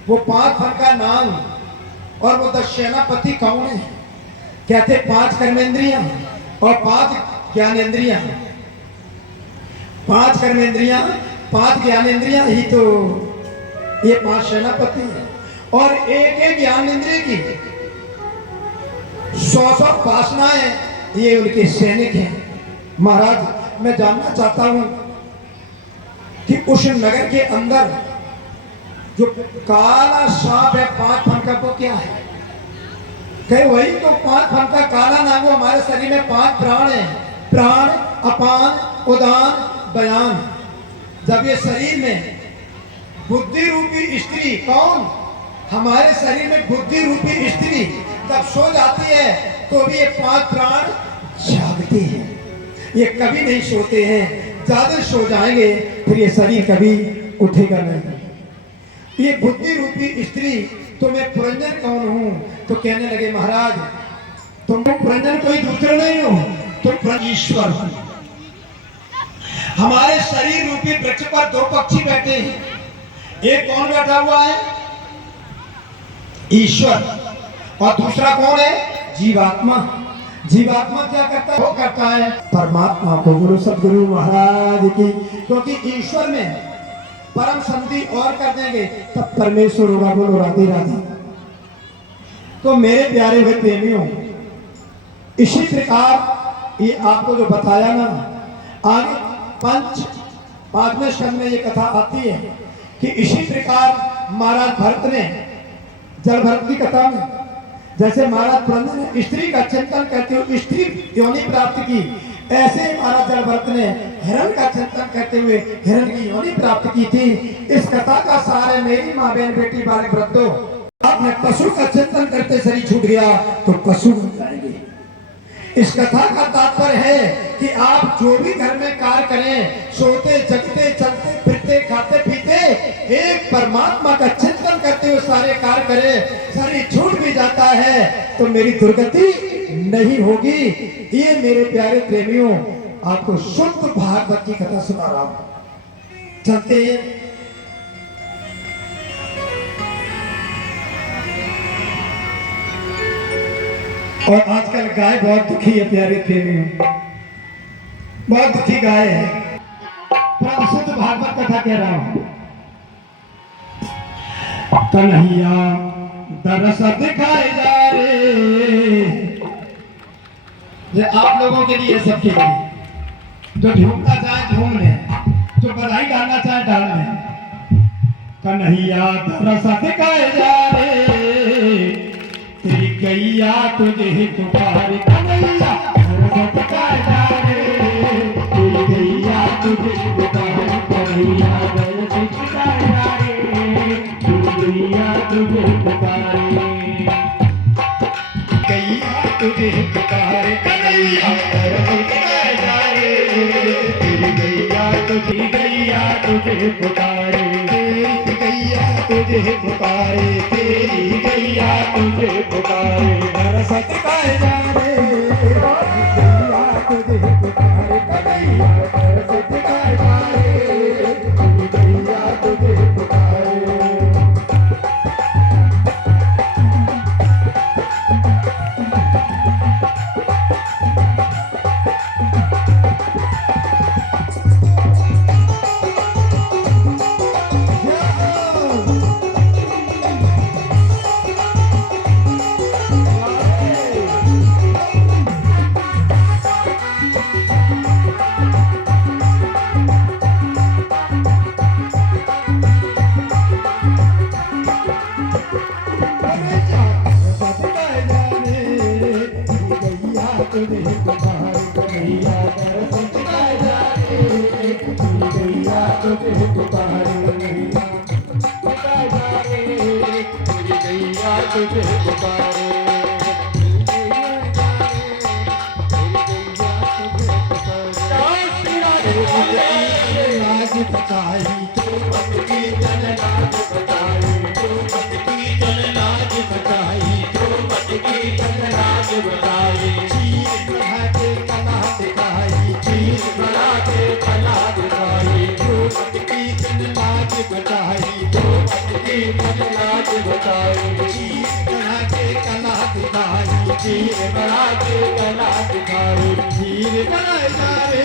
वो 5 फल का नाम और वो 10 सेनापति कौन है? कहते 5 कर्मेंद्रियां और 5 ज्ञानेंद्रियां। 5 कर्मेंद्रियां 5 ज्ञानेंद्रियां ही तो ये 5 सेनापति है। और एक ज्ञानेंद्रिय की 100 वासनाएं ये उनके सैनिक हैं। महाराज मैं जानना चाहता हूं कि उस नगर के अंदर जो काला सांप है 5 फन का, वो क्या है? कहे वही तो 5 फन का काला नाग। वो हमारे शरीर में 5 प्राण है, प्राण, अपान, उदान, बयान। जब ये शरीर में बुद्धि रूपी स्त्री, कौन? हमारे शरीर में बुद्धि रूपी स्त्री जब सो जाती है तो भी ये 5 प्राण जागते हैं, ये कभी नहीं सोते हैं। ज्यादा सो जाएंगे फिर ये शरीर कभी उठेगा नहीं। ये बुद्धि रूपी स्त्री, तो मैं पुरंजन कौन हूं? तो कहने लगे महाराज तुम पुरंजन कोई दूसरे नहीं हो, तुम ईश्वर हो। हमारे शरीर रूपी वृक्ष पर 2 पक्षी बैठे हैं, एक कौन बैठा हुआ है? ईश्वर। और दूसरा कौन है? जीवात्मा। जीवात्मा क्या करता है? वो करता है परमात्मा को। गुरु सदगुरु महाराज की। क्योंकि ईश्वर में परम संधि और कर देंगे तब परमेश्वर होगा। बोलो राधे राधे। तो मेरे प्यारे हुए प्रेमियों, इसी प्रकार ये आपको जो बताया ना, आगे 5वें स्कंद में ये कथा आती है कि इसी प्रकार महाराज भरत ने जल भरत की कथा में, जैसे महाराज पुरंदर ने स्त्री का चिंतन करते हुए स्त्री योनि प्राप्त की, ऐसे महाराज जल भरत ने हिरण का चिंतन करते हुए हिरण की योनि प्राप्त की थी। इस कथा का सारे मेरी माँ बहन बेटी बालक वृद्धों आपने पशु का चिंतन करते शरीर छूट गया तो पशु बन जाएंगे। इस कथा का तात्पर्य है कि आप जो भी घर में कार्य करें, सोते जगते चलते फिरते खाते पीते, एक परमात्मा का चिंतन करते हुए सारे कार्य करें, शरीर छूट भी जाता है तो मेरी दुर्गति नहीं होगी। ये मेरे प्यारे प्रेमियों, आपको शुद्ध भागवत की कथा सुना रहा हूं। चलते हैं। और आजकल गाय बहुत दुखी है प्यारे प्रेमियों, बहुत दुखी गाय है। पर शुद्ध भागवत कथा कह रहा हूं। कन्हैया दरस दिखाए जा रे, ये आप लोगों के लिए, सबके लिए, जो ढूंढना चाहे ढूंढ ले, जो बधाई डालना चाहे डाल ले। कन्हैया दरस दिखाए जा रे, तेरी गैया तुझे पुकारे। कन्हैया दरस दिखाए जा रे, तेरी गैया तुझे पुकारे। कन्हैया दरस दिखाए जा रे, तेरी गैया तुझे पुकारे। गैया तुझे पुकारे, कन्हैया दरस दिखाए जा रे, तेरी गैया तुझे पुकारे। तेरी गैया तुझे पुकारे, तेरी गैया तुझे पुकारे। दरस दिखाए जा रे, गैया तुझे पुकारे। कन्हैया दरस दिखाए जा रे, तेरी गैया तुझे पुकारे। खीर बना के कला दिखाई, खीर बनाए जा रे,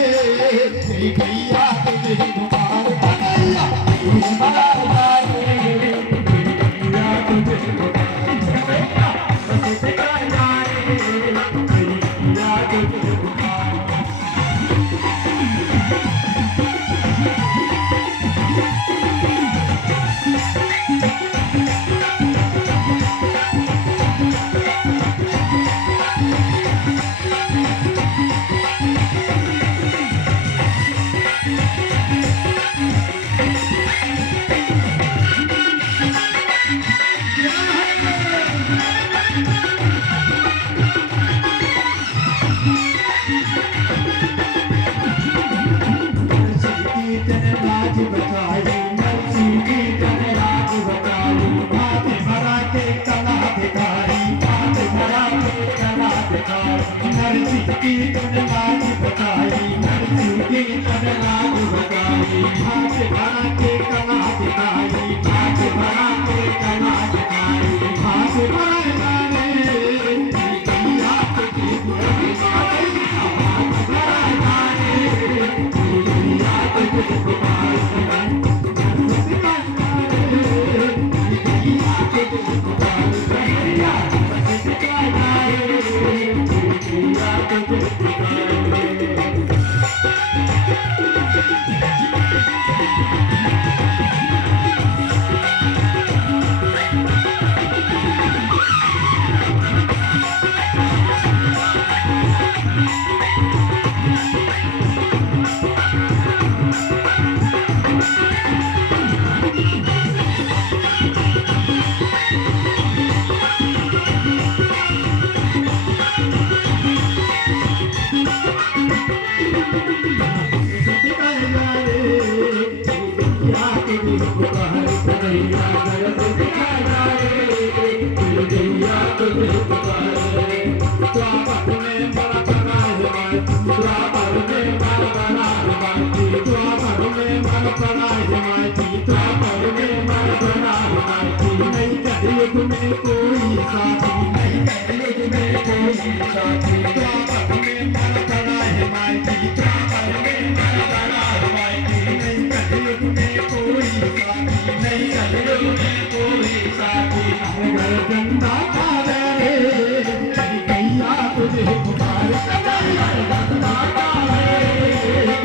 श्री गैया तुझे पुकार। कन्हैया खीर बनाए जा रे, श्री गैया तुझे पुकार। कन्हैया बस दिखाए जा रे, श्री गैया तुझे पुकार। हाथ बना के कला दिखाई, हाथ बना तुझे पुकारे द्वापर में मन बना है माटी द्वापर में मन बना है माटी द्वापर में मन बना है माटी द्वापर में मन बना है माटी नहीं कलयुग में कोई साथी नहीं कलयुग में कोई साथी द्वापर में मन बना है माटी द्वापर में मन बना है माटी नहीं कलयुग में कोई साथी नहीं कलयुग में कोई साथी हमारे गंगा आवे रे गैया तुझे पुकारे गंगा आवे रे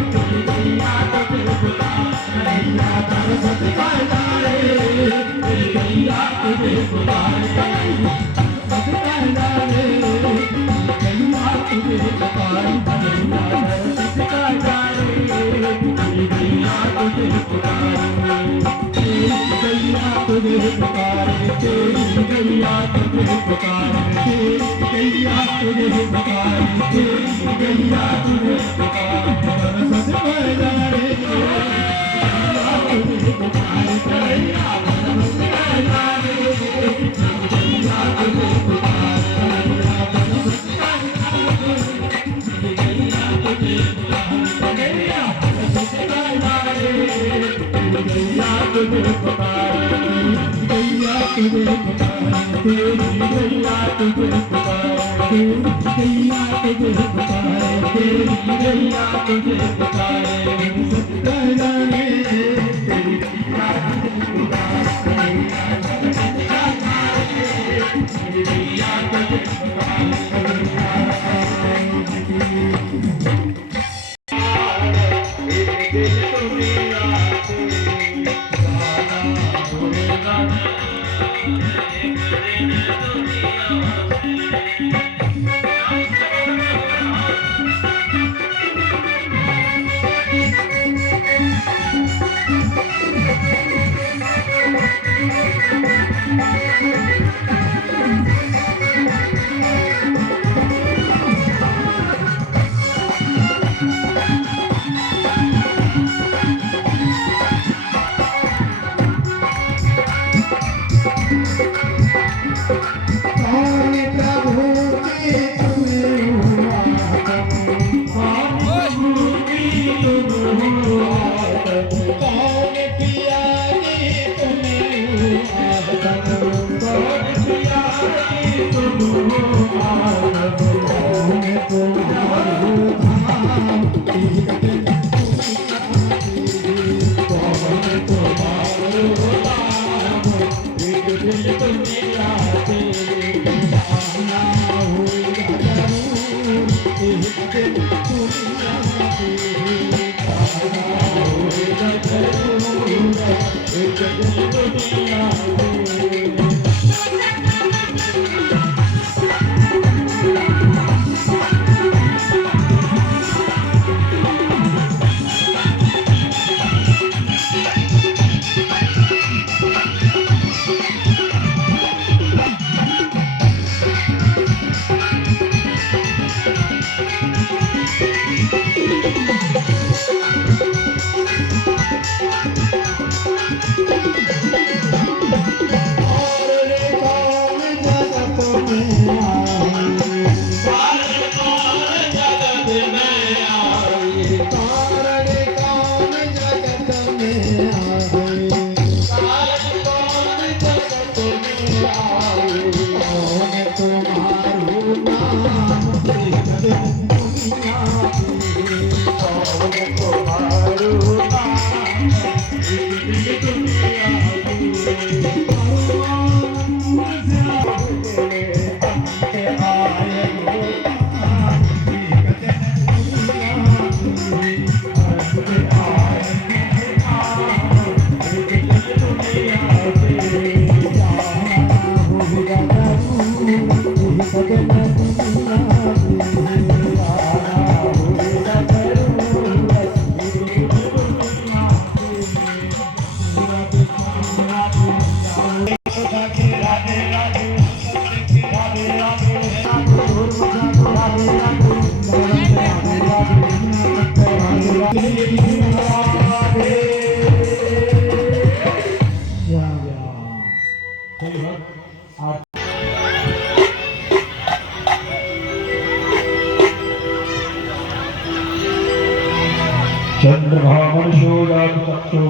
गैया तुझे पुकारे गैया दर्द दिखाए रे गैया तुझे पुकारे दिखाए रे गैया तुझे पुकारे गैया दर्द दिखाए रे गैया तुझे पुकारे गैया तुझे पुकारे तेरी गैया तुझे पुकारे तेरी गैया तुझे पुकारे तेरी गैया तुझे पुकारे बरसत पैदा रे गैया तुझे पुकारे गैया बरसत पैदा रे गैया तुझे पुकारे गैया बरसत पैदा रे गैया तुझे पुकारे गैया बरसत पैदा रे गैया तुझे पुकारे गैया तुझे पुकारे तेरी गैया तुझे पुकारे तेरी गैया तुझे पुकारे तेरी गैया तुझे पुकारे सत्या रे तेरी गैया तुझे पुकारे गैया तुझे Yeah, yeah. चंद्रभामनुषो जातचक्षु